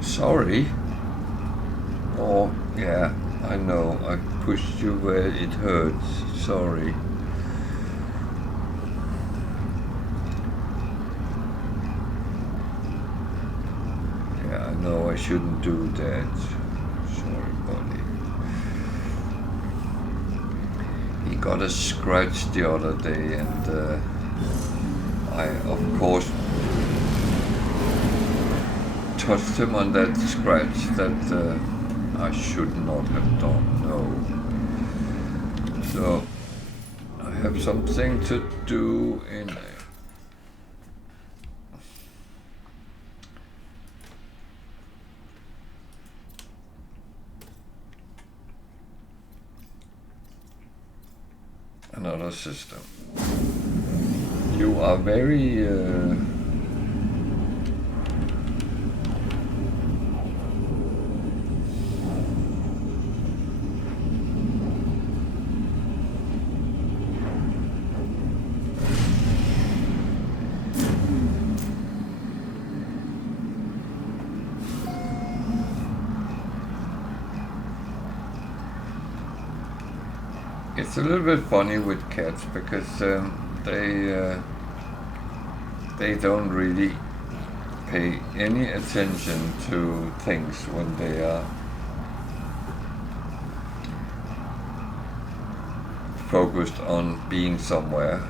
Sorry. Oh, yeah, I know. I pushed you where it hurts. Sorry. Yeah, I know I shouldn't do that. Sorry, buddy. He got a scratch the other day, and I, of course, touched him on that scratch that I should not have done, no. So, I have something to do in another system. You are very it's a little bit funny with cats because they don't really pay any attention to things when they are focused on being somewhere.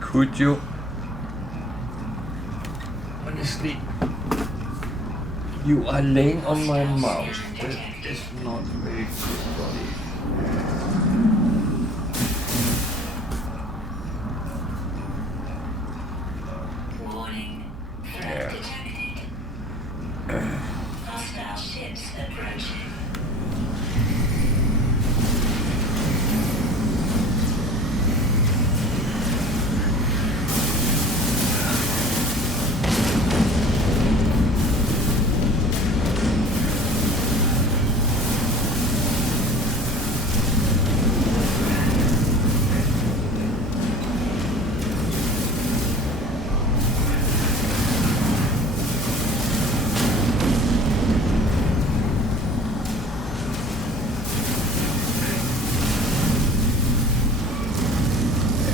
Could you? Honestly, you are laying on my mouse. That is not very good, buddy. Warning. Yeah. Hostile ships approaching.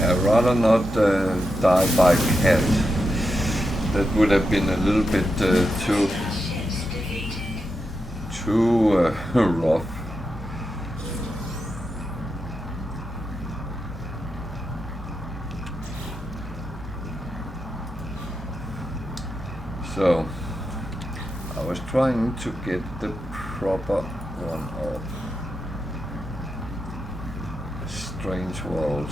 I'd rather not die by cat. That would have been a little bit too rough. So I was trying to get the proper one off. Strange world.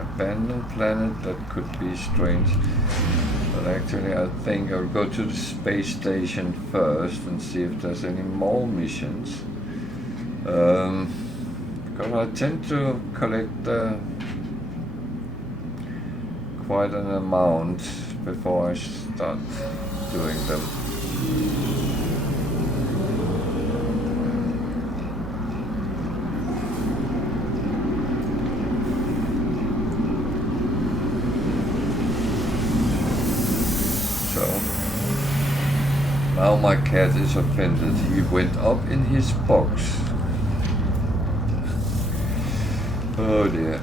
Abandoned planet, that could be strange, but actually I think I'll go to the space station first and see if there's any more missions, Because I tend to collect quite an amount before I start doing them. Now my cat is offended. He went up in his box. Oh dear.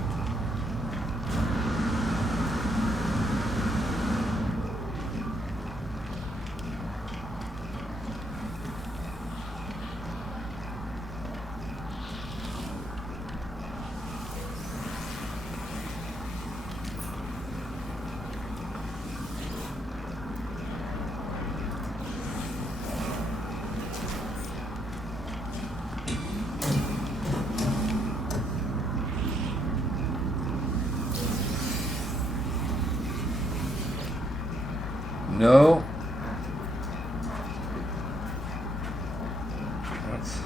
No. That's...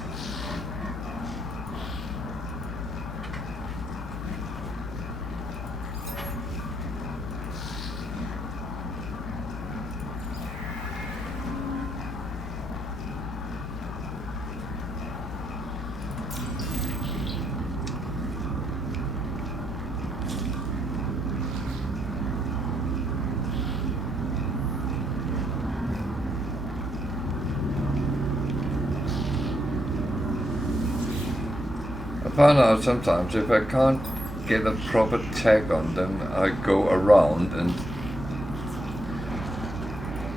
I find out sometimes if I can't get a proper tag on them, I go around and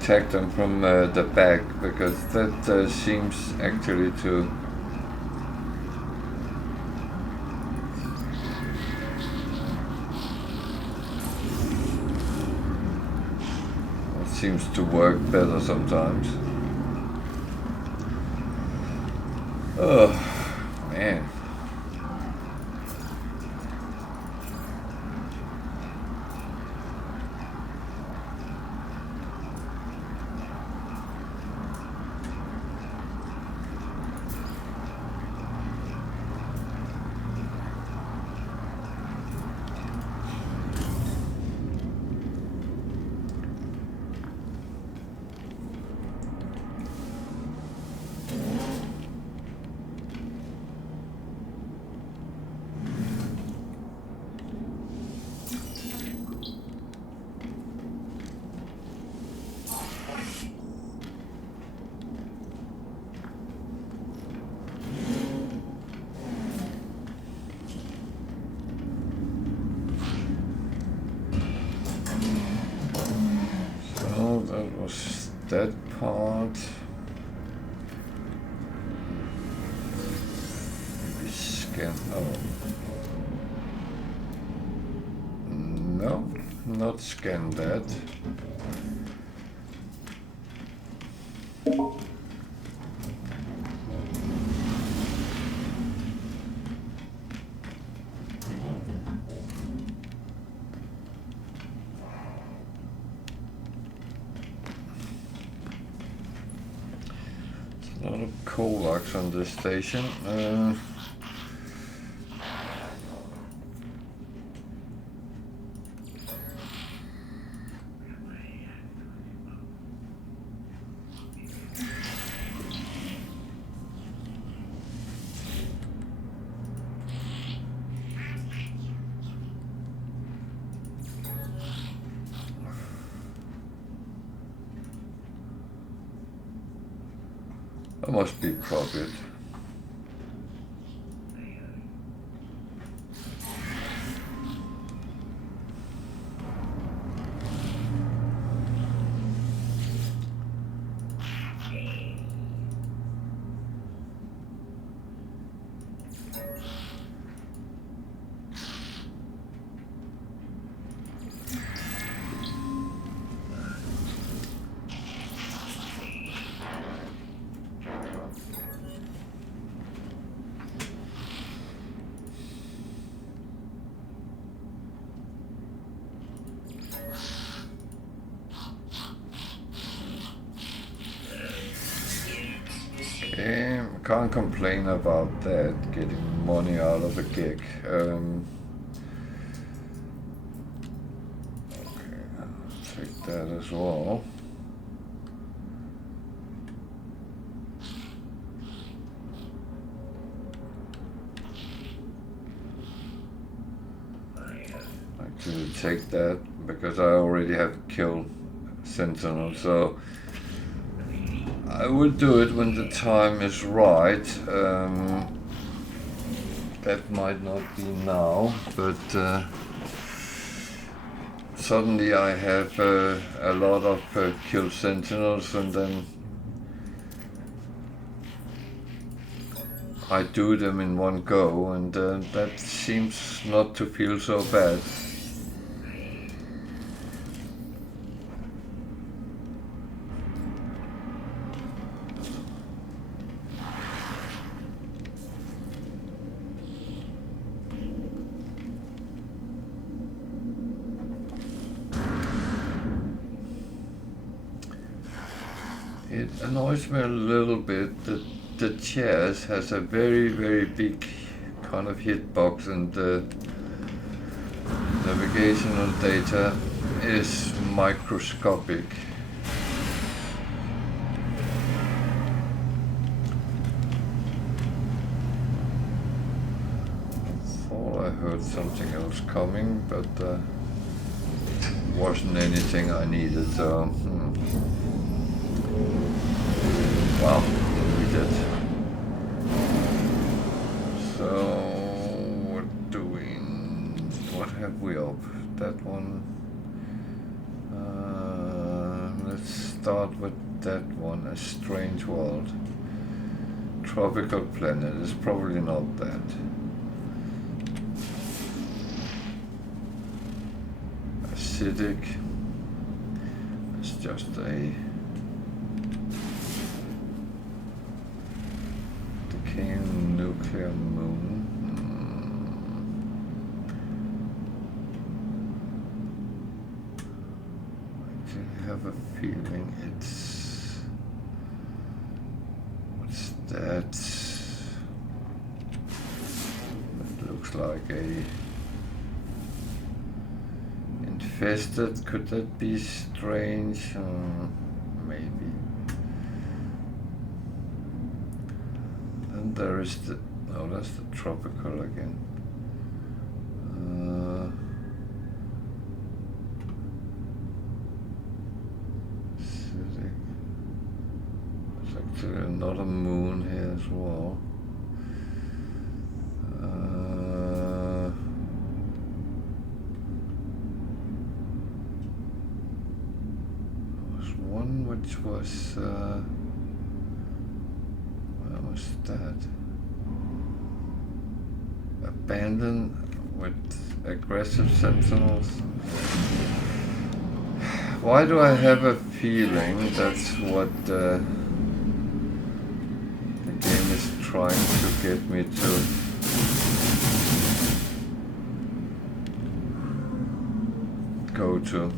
tag them from the back, because that seems actually to work better sometimes. Oh man. That part. Maybe scan. Oh. No, not scan that. A lot of coalax on this station. That must be appropriate. Okay. can't complain about that, getting money out of a gig. Okay, I'll take that as well. Actually take that because I already have killed Sentinel, so I will do it when the time is right. That might not be now, but suddenly I have a lot of killed Sentinels, and then I do them in one go, and that seems not to feel so bad. It annoys me a little bit that the chairs has a very big kind of hitbox, and the navigational data is microscopic. Thought I heard something else coming, but wasn't anything I needed, so well, we did. So, what have we up? That one. Let's start with that one, A Strange World. Tropical planet is probably not that. Acidic. It's just a decaying nuclear moon. I have a feeling it's... What's that? It looks like a... Infested. Could that be strange? Maybe. And there is the... Oh, that's the tropical again. There's actually another moon here as well. There was one which was... where was that? Abandoned with aggressive sentinels. Why do I have a feeling that's what the game is trying to get me to? Go to.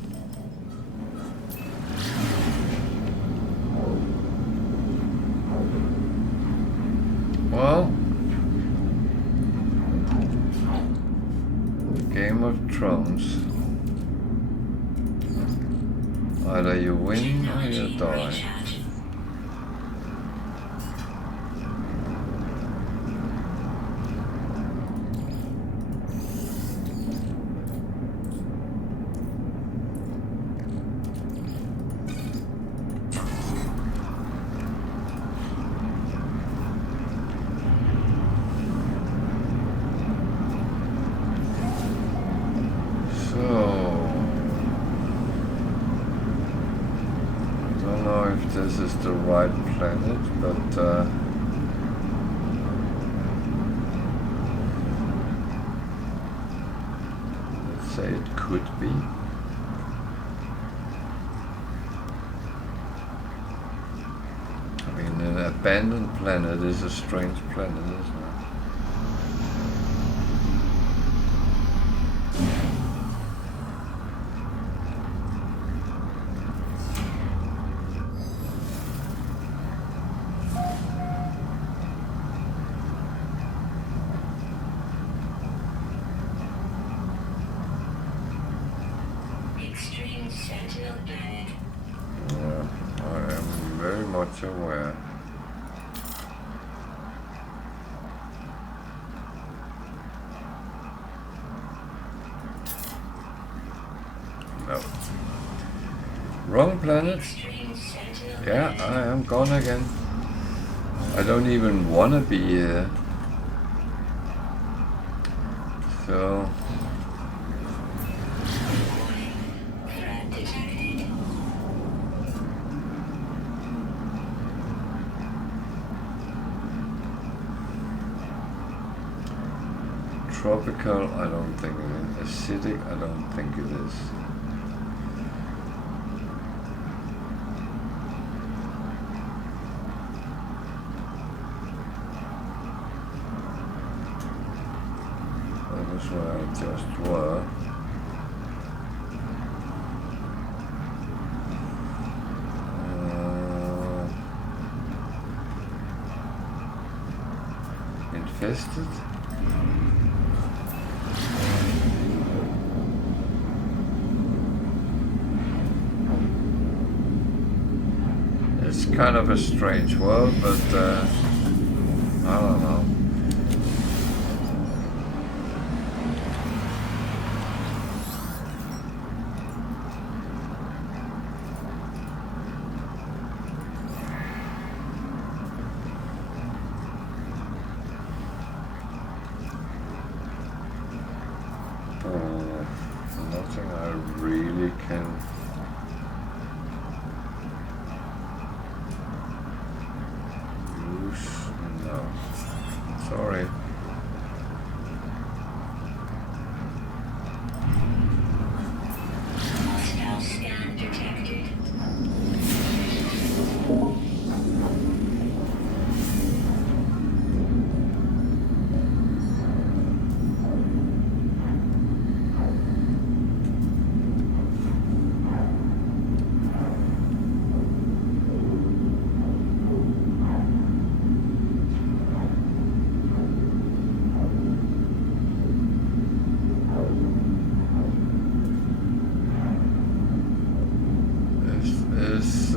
Well, Game of Thrones. Either you win or you die. This is the right planet, but let's say it could be. I mean, an abandoned planet is a strange planet, isn't it? Sentinel planet. Yeah, I am very much aware. No. Wrong planet? Extreme Sentinel Yeah, planet. I am gone again. I don't even want to be here. So, Warning. Threat detected. tropical, I don't think it is. Acidic, I don't think it is. That was where I just were. Infested? It's kind of a strange world, but I don't know. Nothing I really can use. No. Sorry. Hostile scan detected. This is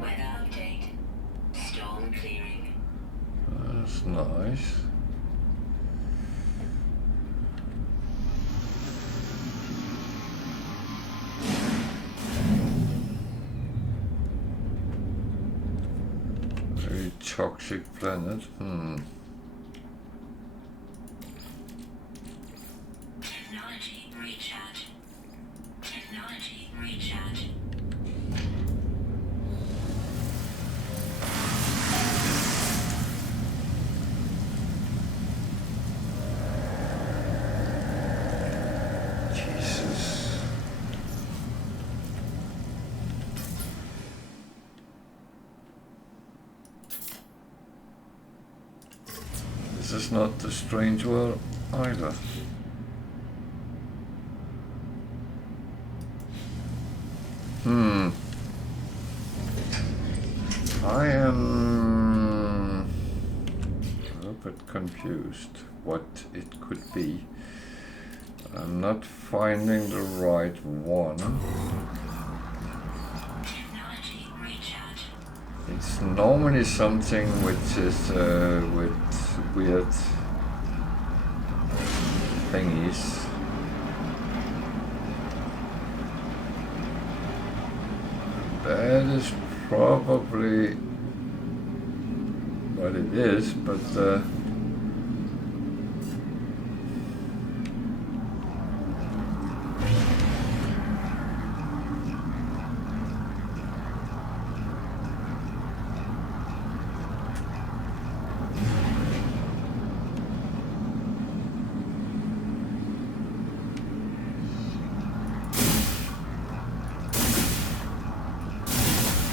Weather update. Storm clearing. that's nice. Very toxic planet. Technology recharge. Technology recharge. Jesus. This is not the strange world either. I am a little bit confused what it could be. I'm not finding the right one. Technology recharge. It's normally something which is with weird thingies. That is probably what it is, but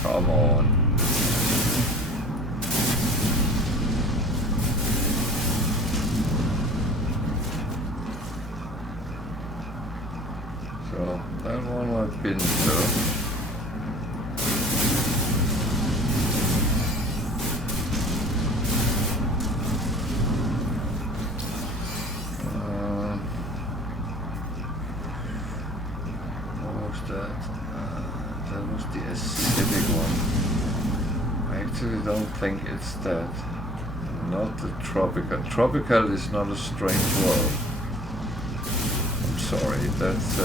come on. So that one I've been to. That was the acidic one. I actually don't think it's that. Not the tropical. Tropical is not a strange world. I'm sorry, that's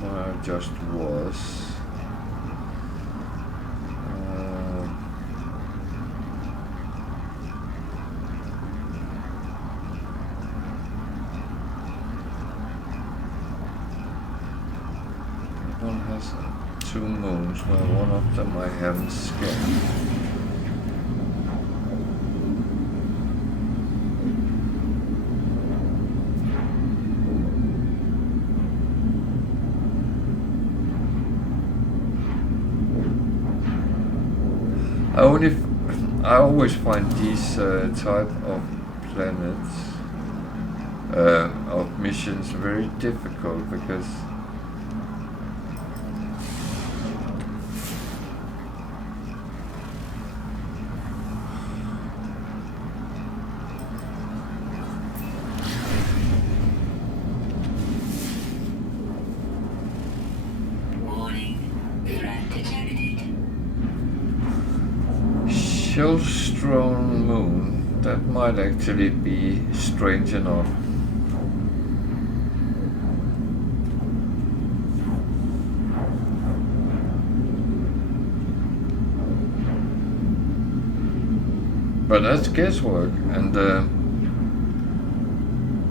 where I just was. One has 2 moons, where one of them I haven't scanned. I always find these type of planets of missions very difficult because Shellstone moon, that might actually be strange enough. But that's guesswork, and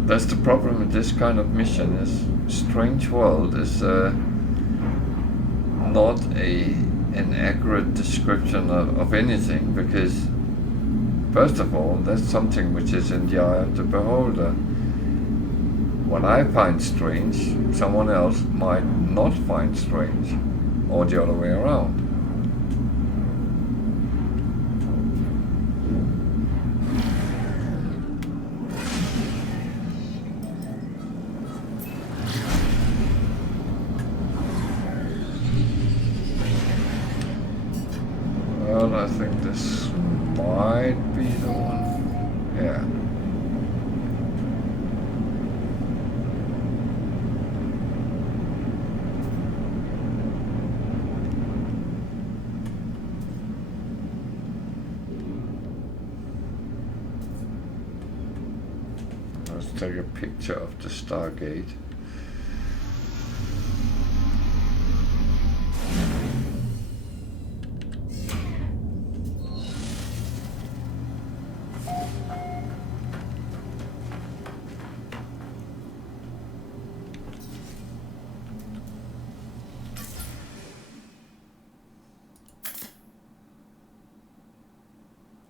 that's the problem with this kind of mission. Is Strange World is not an accurate description of anything, because first of all, that's something which is in the eye of the beholder. What I find strange, someone else might not find strange, or the other way around. Well, I think this might be the one. Yeah. Let's take a picture of the Stargate.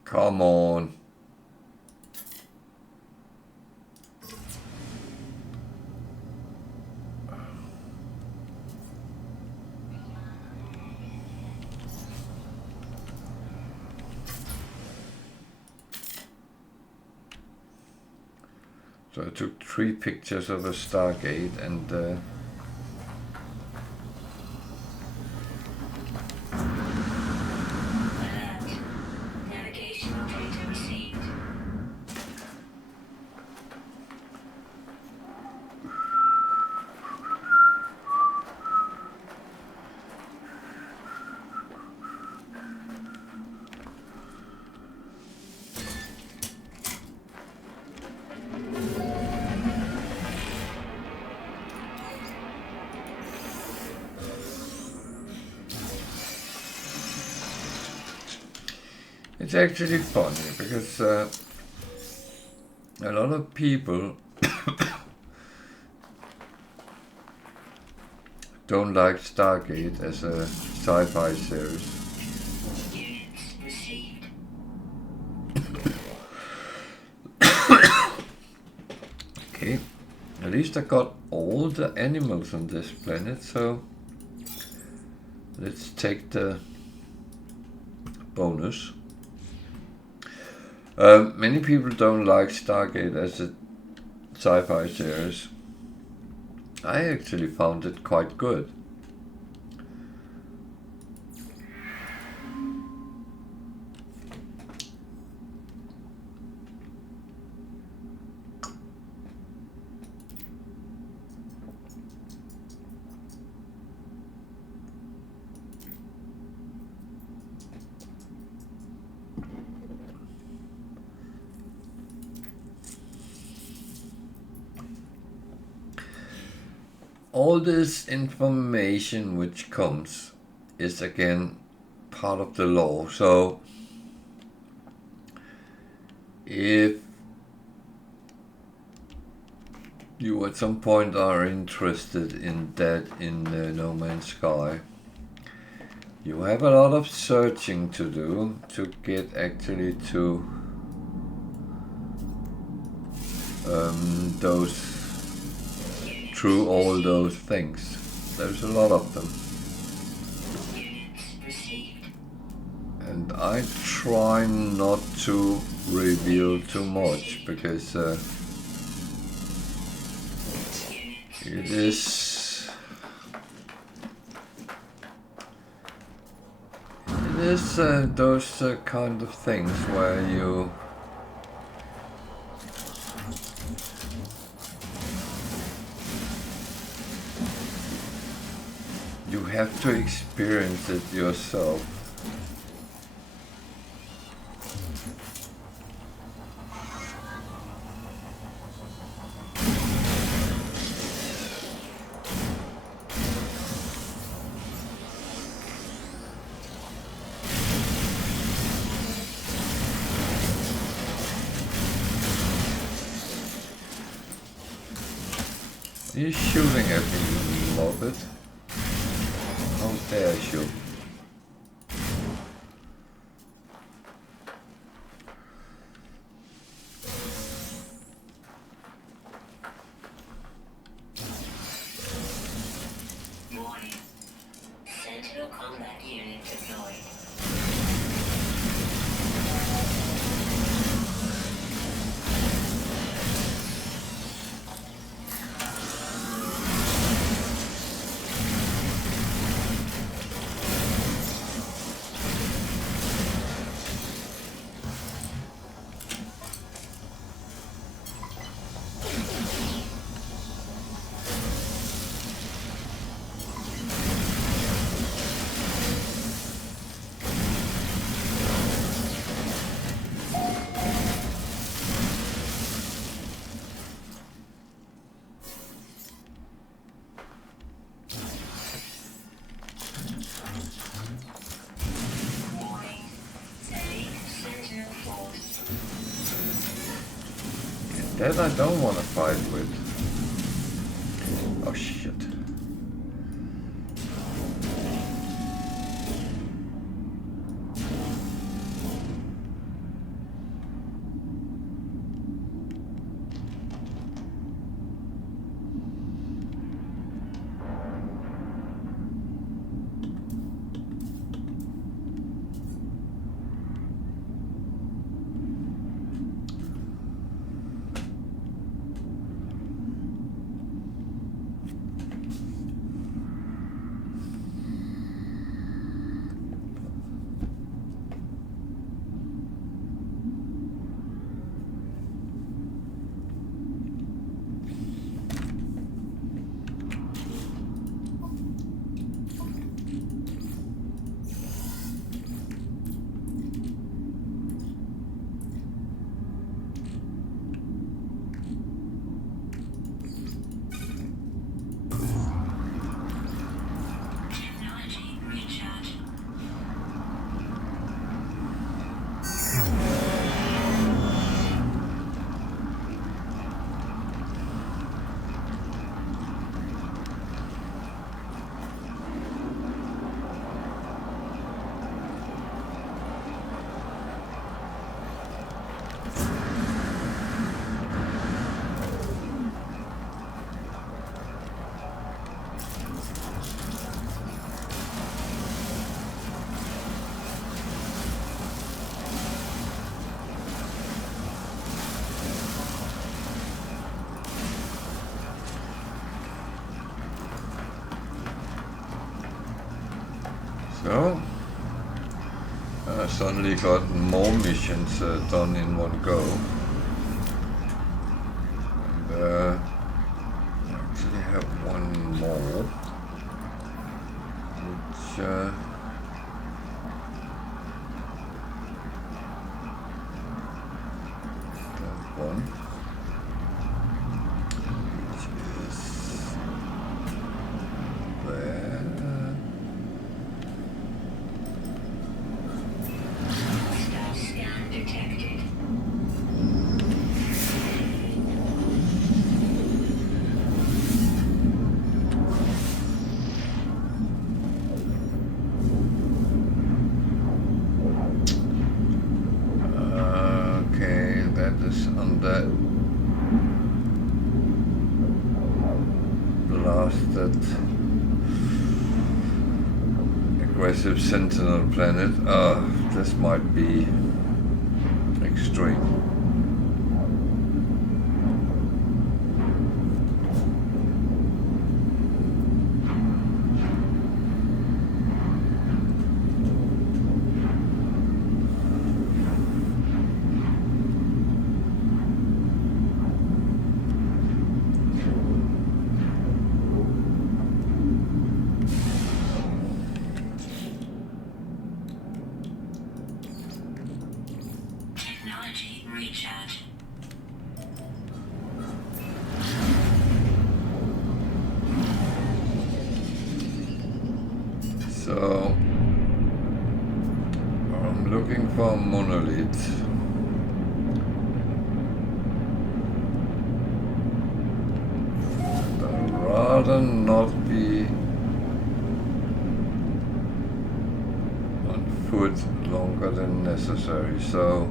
Come on. So I took 3 pictures of a Stargate and Navigational data received. it's actually funny because a lot of people don't like Stargate as a sci-fi series. Units received. Okay, at least I got all the animals on this planet, so let's take the bonus. Many people don't like Stargate as a sci-fi series. I actually found it quite good. All this information which comes is again part of the law. So if you at some point are interested in that in No Man's Sky, you have a lot of searching to do to get actually to those through all those things. There's a lot of them. And I try not to reveal too much because it is those kind of things where you have to experience it yourself. He's shooting at me, you love it. How dare you? Warning. Sentinel combat unit deployed. That I don't want to fight with. Oh shit. suddenly got more missions done in one go. And I actually have one more, which that one, which is there. Star scan detected. Okay, that is under blasted aggressive sentinel planet. This might be extreme. Technology recharge. So I'm looking for a monolith. I'd rather not be on foot longer than necessary, so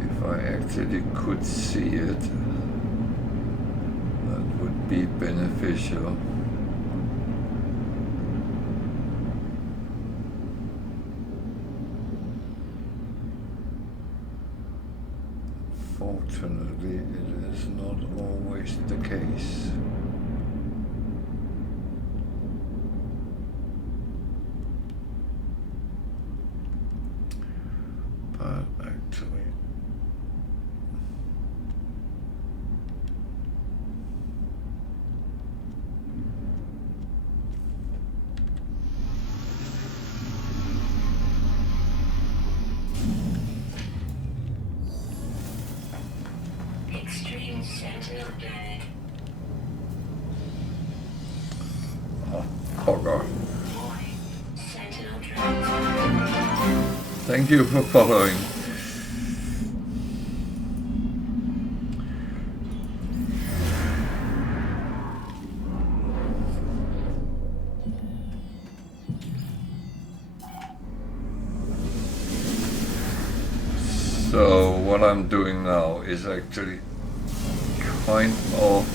if I actually could see it, that would be beneficial. Fortunately, it is not always the case. But actually, Extreme sentinel planet. oh god. Warning. Sentinel drones. Thank you for following. So what I'm doing now is actually kind of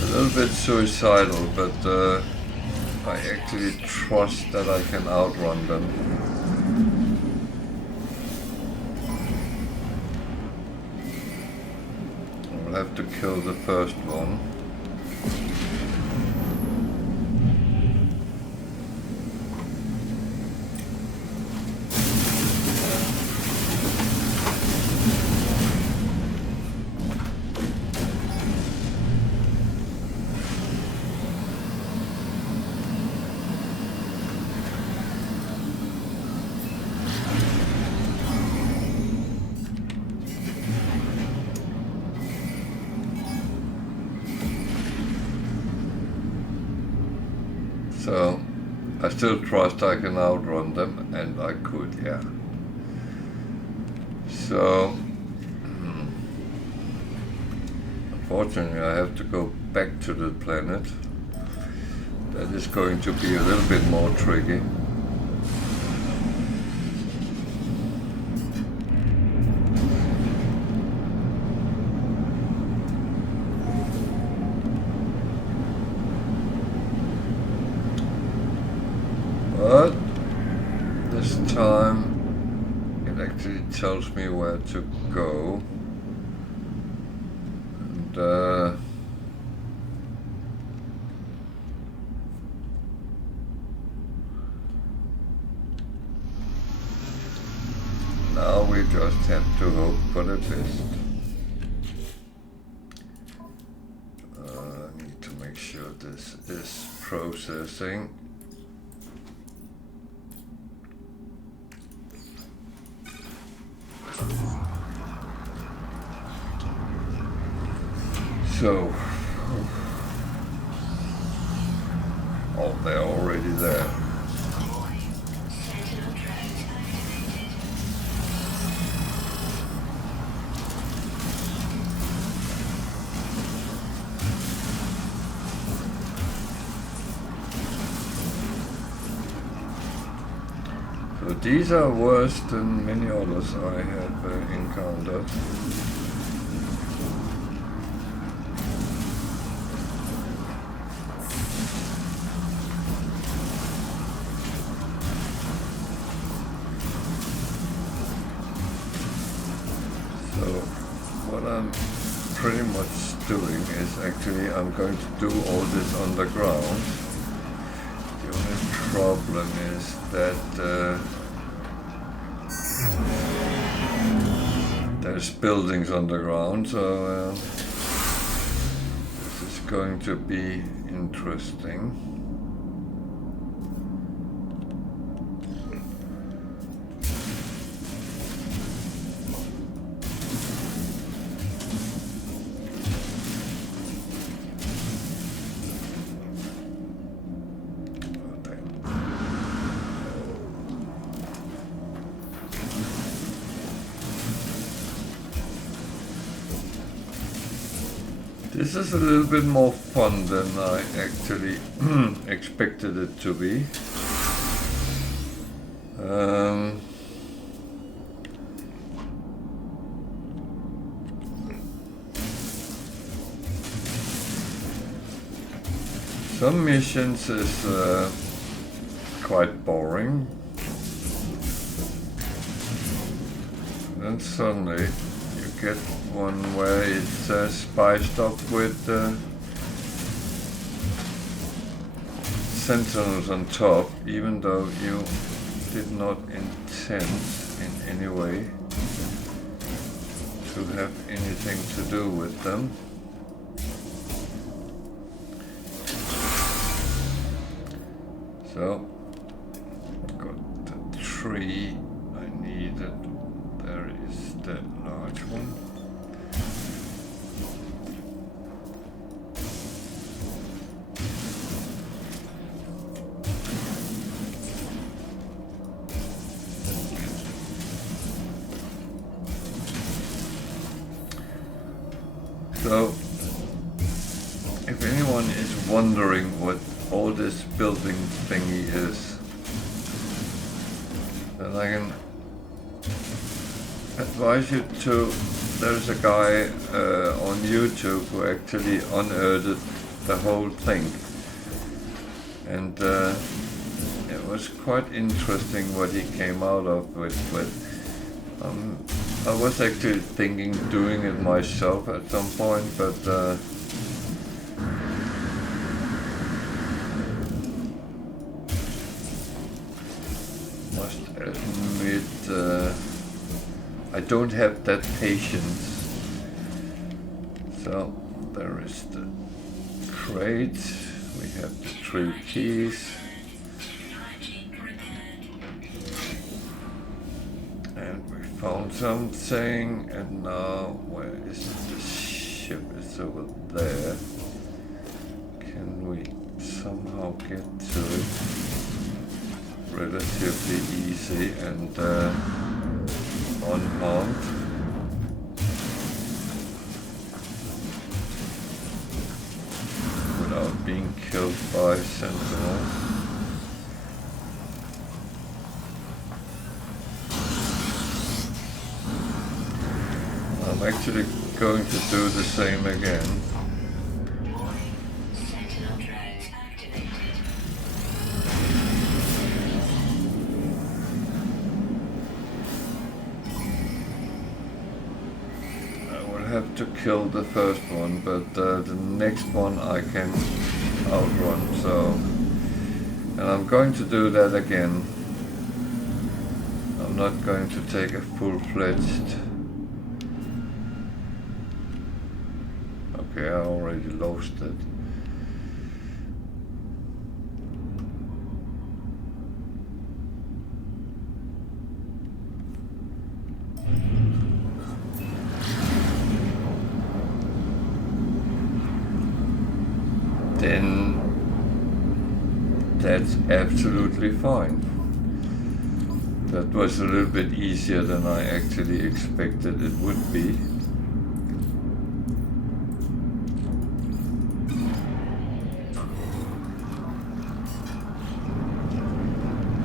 a little bit suicidal, but I actually trust that I can outrun them. I'll have to kill the first one. So I still trust I can outrun them, and I could, yeah. So unfortunately I have to go back to the planet. That is going to be a little bit more tricky. But this time it actually tells me where to go. And Now we just have to hope for the best. I need to make sure this is processing. So, oh, they're already there. Sentinel drones activated. So these are worse than many others I have encountered. Pretty much doing is actually I'm going to do all this underground. The only problem is that there's buildings underground, so this is going to be interesting. This is a little bit more fun than I actually expected it to be. Some missions is quite boring. Then suddenly you get one where it's spiced up with sentinels on top, even though you did not intend in any way to have anything to do with them. So, got the tree I needed. There is the large one. So, if anyone is wondering what all this building thingy is, then I can advise you to, there's a guy on YouTube who actually unearthed the whole thing, and it was quite interesting what he came out of with. I was actually thinking doing it myself at some point, but must admit I don't have that patience. So there is the crate, we have the 3 keys. Found something, and now where is the ship? It's over there. Can we somehow get to it relatively easy and unharmed? Without being killed by sentinels? I'm actually going to do the same again. Sentinel drones activated. I will have to kill the first one, but the next one I can outrun, so... And I'm going to do that again. I'm not going to take a full-fledged... Okay, I already lost it. Then that's absolutely fine. That was a little bit easier than I actually expected it would be.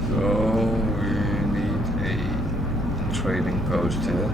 So we need a trading post here.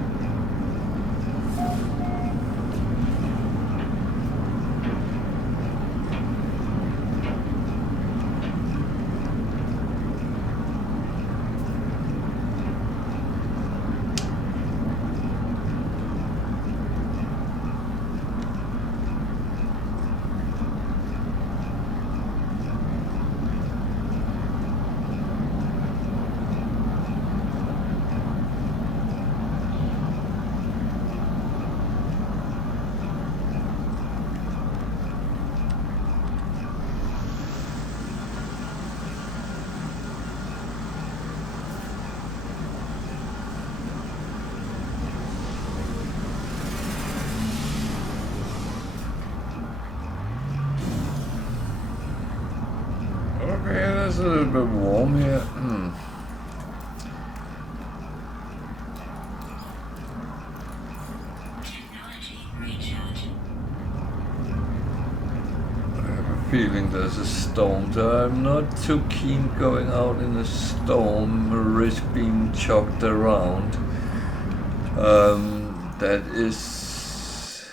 It's a little bit warm here. Technology recharge. I have a feeling there's a storm, so I'm not too keen going out in a storm, risk being chucked around. That is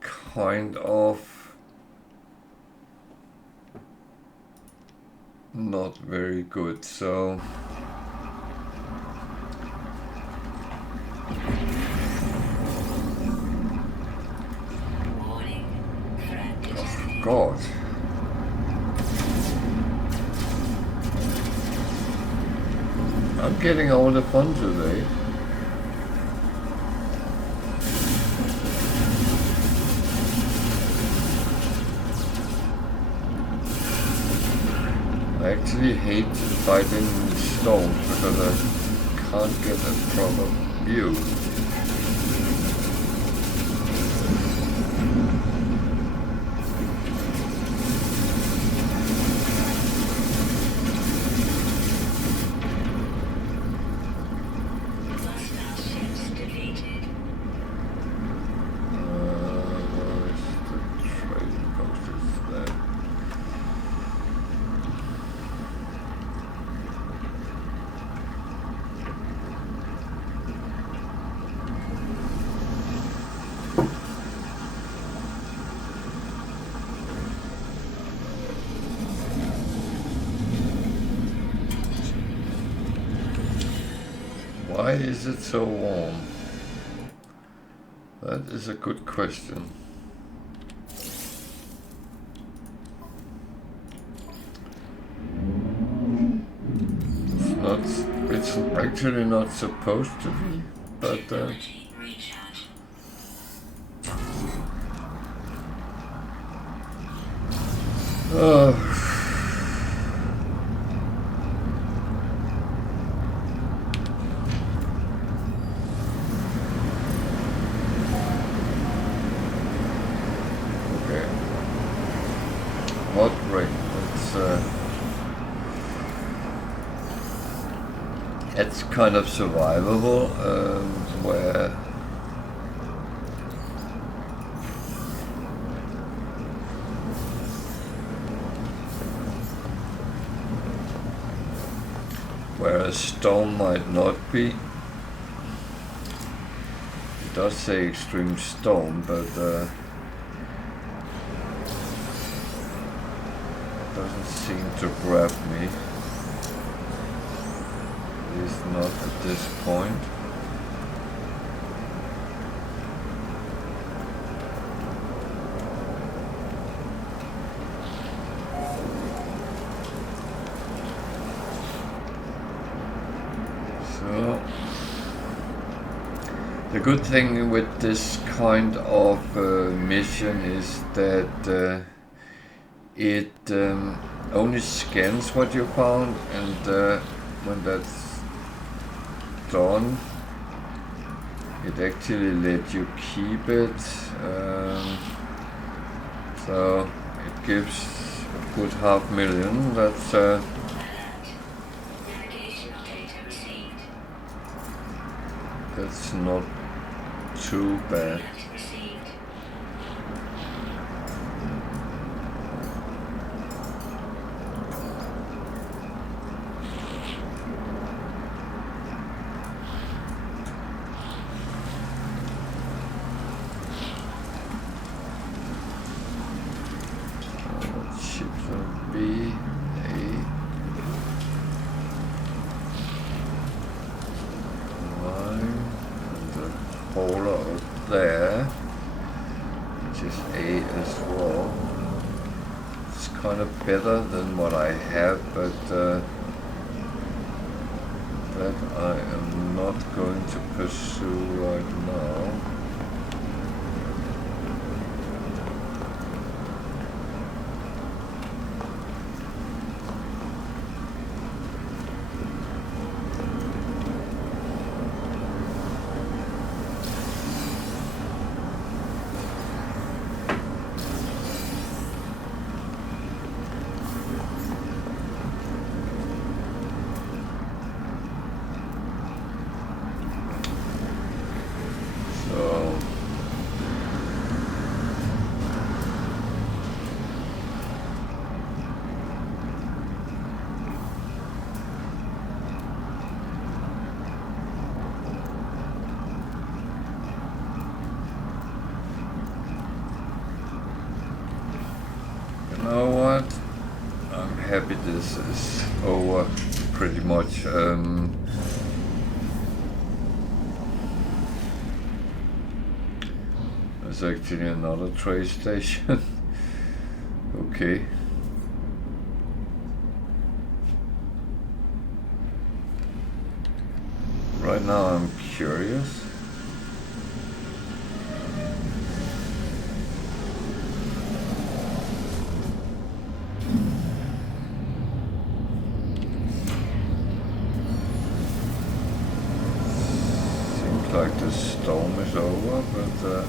kind of not very good, so Warning. Threat detected. God. I'm getting all the fun today. I actually hate fighting storms because I can't get a proper view. Hostile ships defeated. Where is the trading post? Is there? Why is it so warm? That is a good question. It's actually not supposed to be, but Technology recharge. oh. Okay. Hot rain. It's kind of survivable, where a storm might not be. It does say extreme storm, but it doesn't seem to grab me. At least not at this point. The good thing with this kind of mission is that it only scans what you found, and when that's done, it actually lets you keep it. So it gives a good 500,000. That's Navigational data received. that's not too bad. Alert received. Ships are B, A, 9, and the polar up there, which is A as well. It's kind of better than what I have, but that I am not going to pursue right now. So you know what? I'm happy this is over pretty much. There's actually another trade station. Okay. Right now I'm curious. Seems like the storm is over, but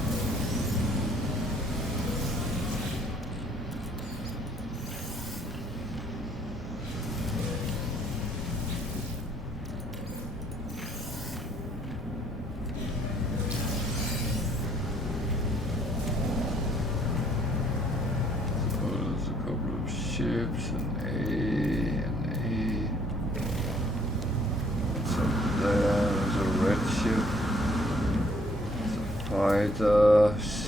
there's a couple of ships, and A. What's up there? There's a red ship. There's a fighter, C.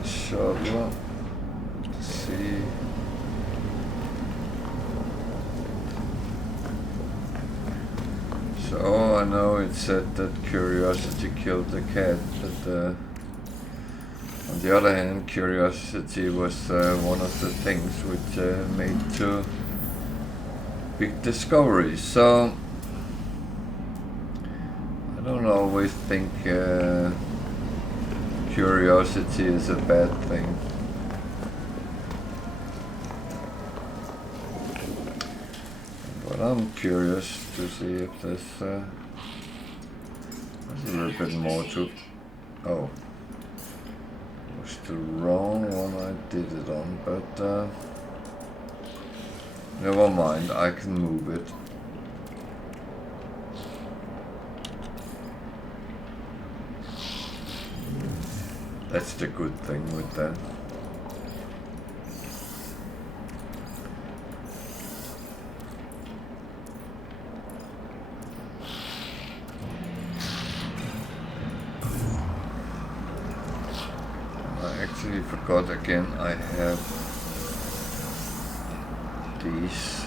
A shuttle, C. So I know it said that curiosity killed the cat, but on the other hand, curiosity was one of the things which made two big discoveries. So I don't always think curiosity is a bad thing. But I'm curious to see if there's a little bit more to. Oh. Was the wrong one I did it on, but never mind, I can move it. That's the good thing with that. I actually forgot again, I have these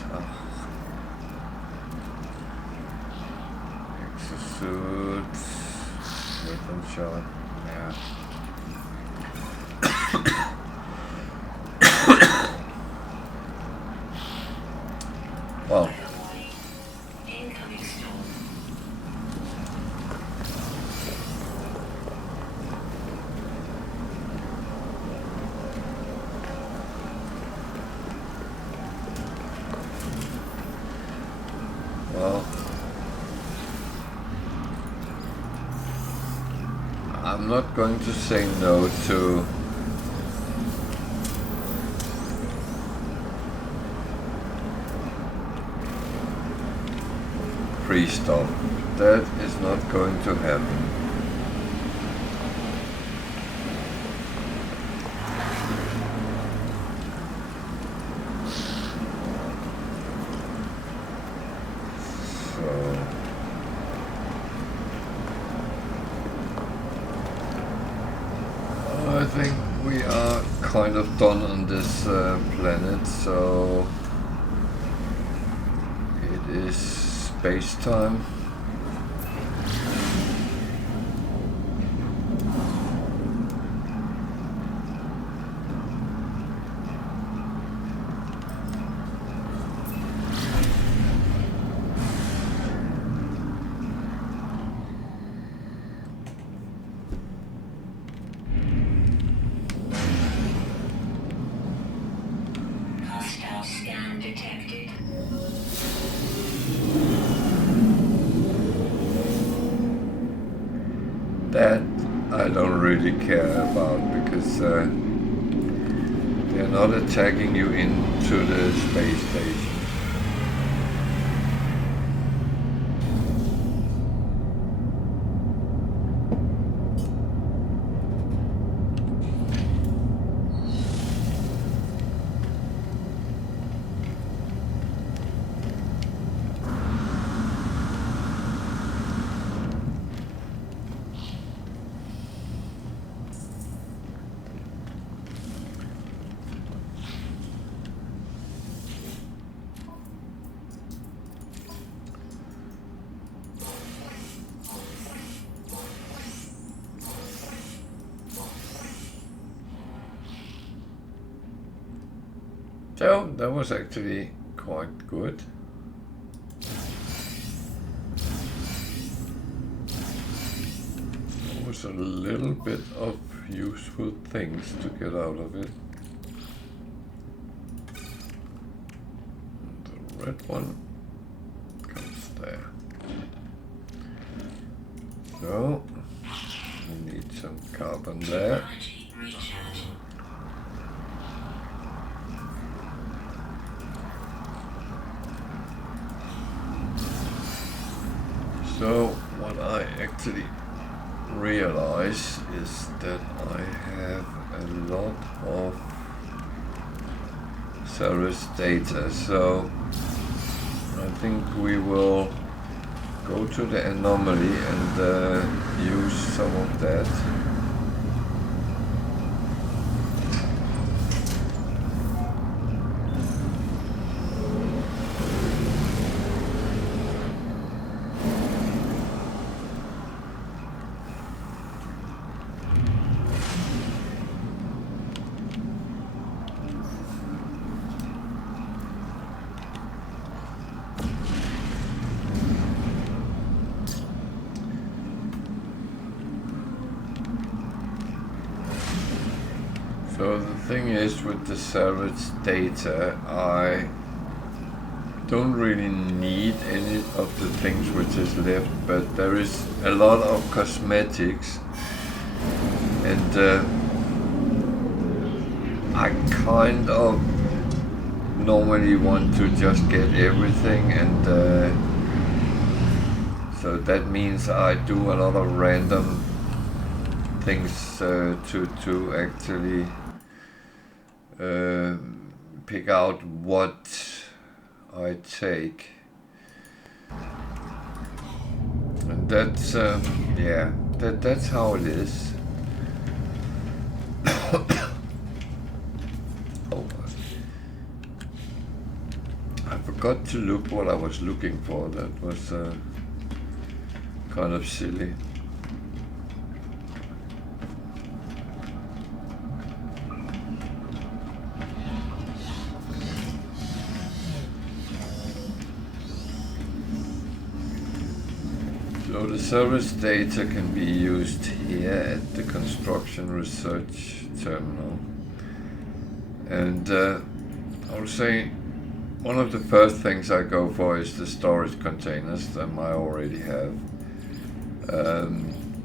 exosuits, weapon shot, yeah. Well, Incoming I'm not going to say no to free stuff. That is not going to happen. I think we are kind of done on this planet, so it is space time. That I don't really care about, because they're not attacking you into the space station. So that was actually quite good. There was a little bit of useful things to get out of it. The red one comes there. So we need some carbon there. So what I actually realize is that I have a lot of service data, so I think we will go to the anomaly and use some of that. So the thing is, with the service data, I don't really need any of the things which is left, but there is a lot of cosmetics, and I kind of normally want to just get everything, and so that means I do a lot of random things to actually pick out what I take, and that's yeah, that's how it is. Oh, I forgot to look what I was looking for. That was kind of silly. So the service data can be used here at the construction research terminal, and I would say one of the first things I go for is the storage containers that I already have.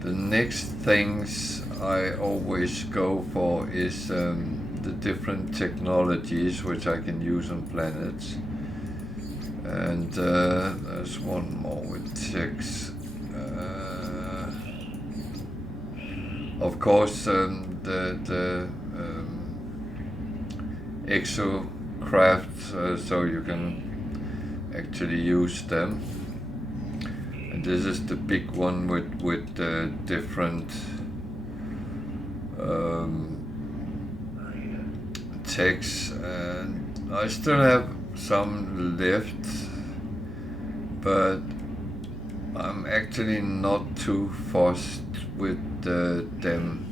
The next things I always go for is the different technologies which I can use on planets. And there's one more with techs. Of course, the exocraft, so you can actually use them. And this is the big one with different techs, and I still have some left, but I'm actually not too fussed with them.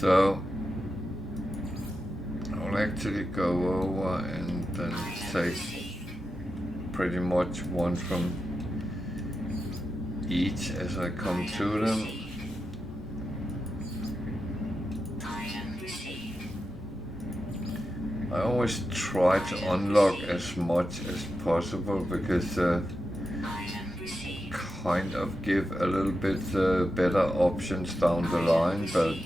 So I'll actually go over and then take pretty much one from each as I come to them. I always try to unlock as much as possible because kind of give a little bit better options down the line, but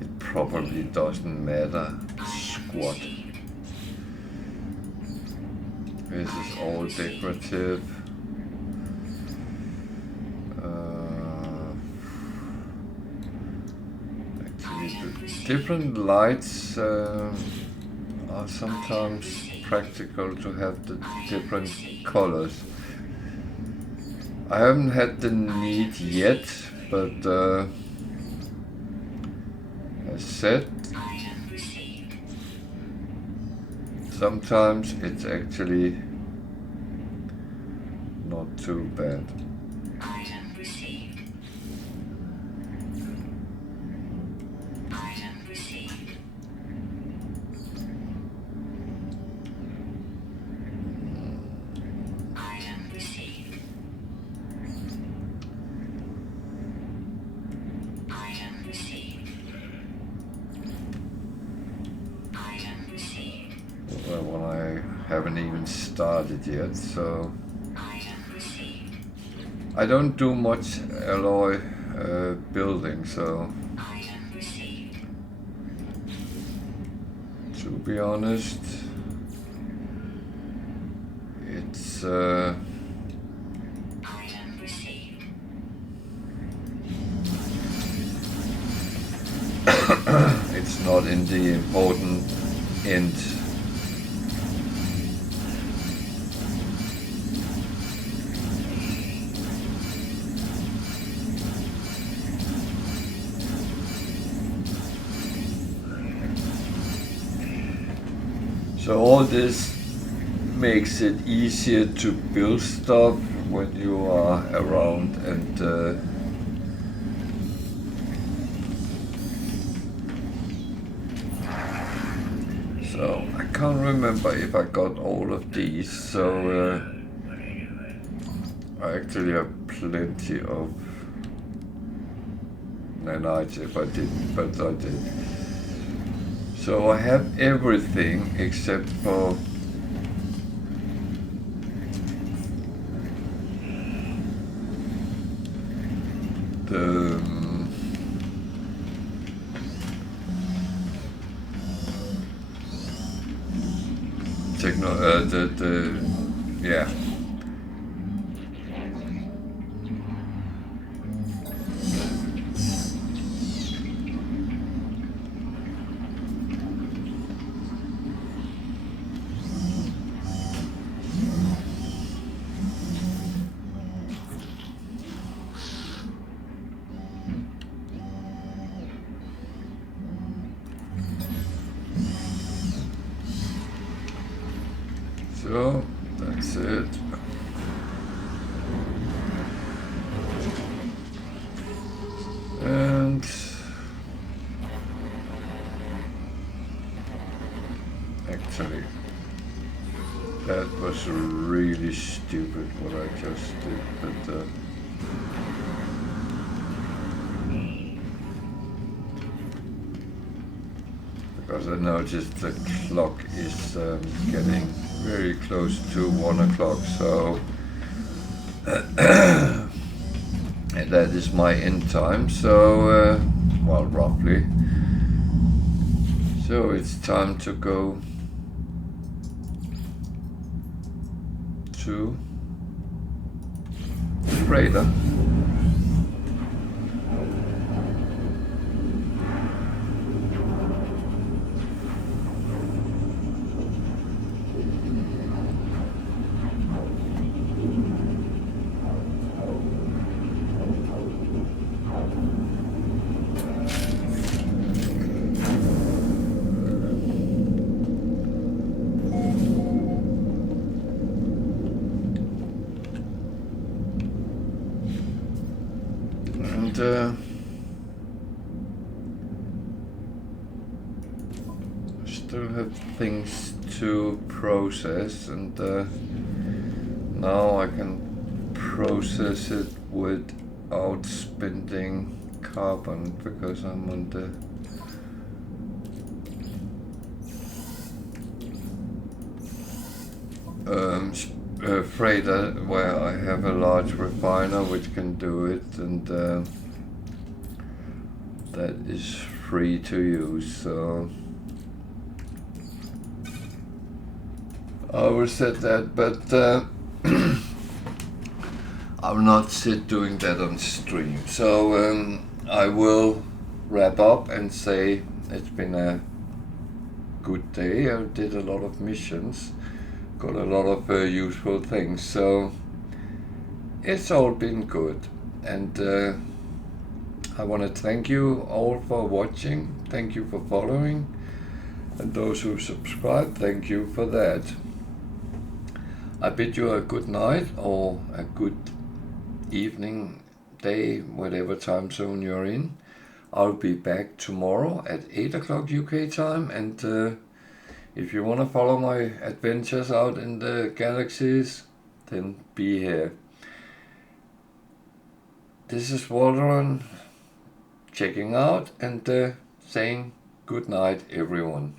it probably doesn't matter squat. This is all decorative. Different lights are sometimes practical to have the different colors. I haven't had the need yet, but as said, sometimes it's actually not too bad. Started yet, so I don't do much alloy building, so to be honest, it's it's not in the important end. So all this makes it easier to build stuff when you are around, and so I can't remember if I got all of these, so I actually have plenty of nanites if I didn't, but I did. So I have everything except for the yeah. So that's it. And actually, that was really stupid what I just did, but because I noticed the clock is getting very close to 1 o'clock, so And that is my end time, so, well, roughly. So it's time to go to the freighter. Still have things to process, and now I can process it without spending carbon because I'm on the freighter where I have a large refiner which can do it, and that is free to use, so I will set that, but I will not sit doing that on stream. So I will wrap up and say it's been a good day. I did a lot of missions, got a lot of useful things, so it's all been good. And I want to thank you all for watching, thank you for following, and those who subscribe, thank you for that. I bid you a good night or a good evening, day, whatever time zone you're in. I'll be back tomorrow at 8 o'clock UK time, and if you want to follow my adventures out in the galaxies, then be here. This is Walteron checking out and saying good night, everyone.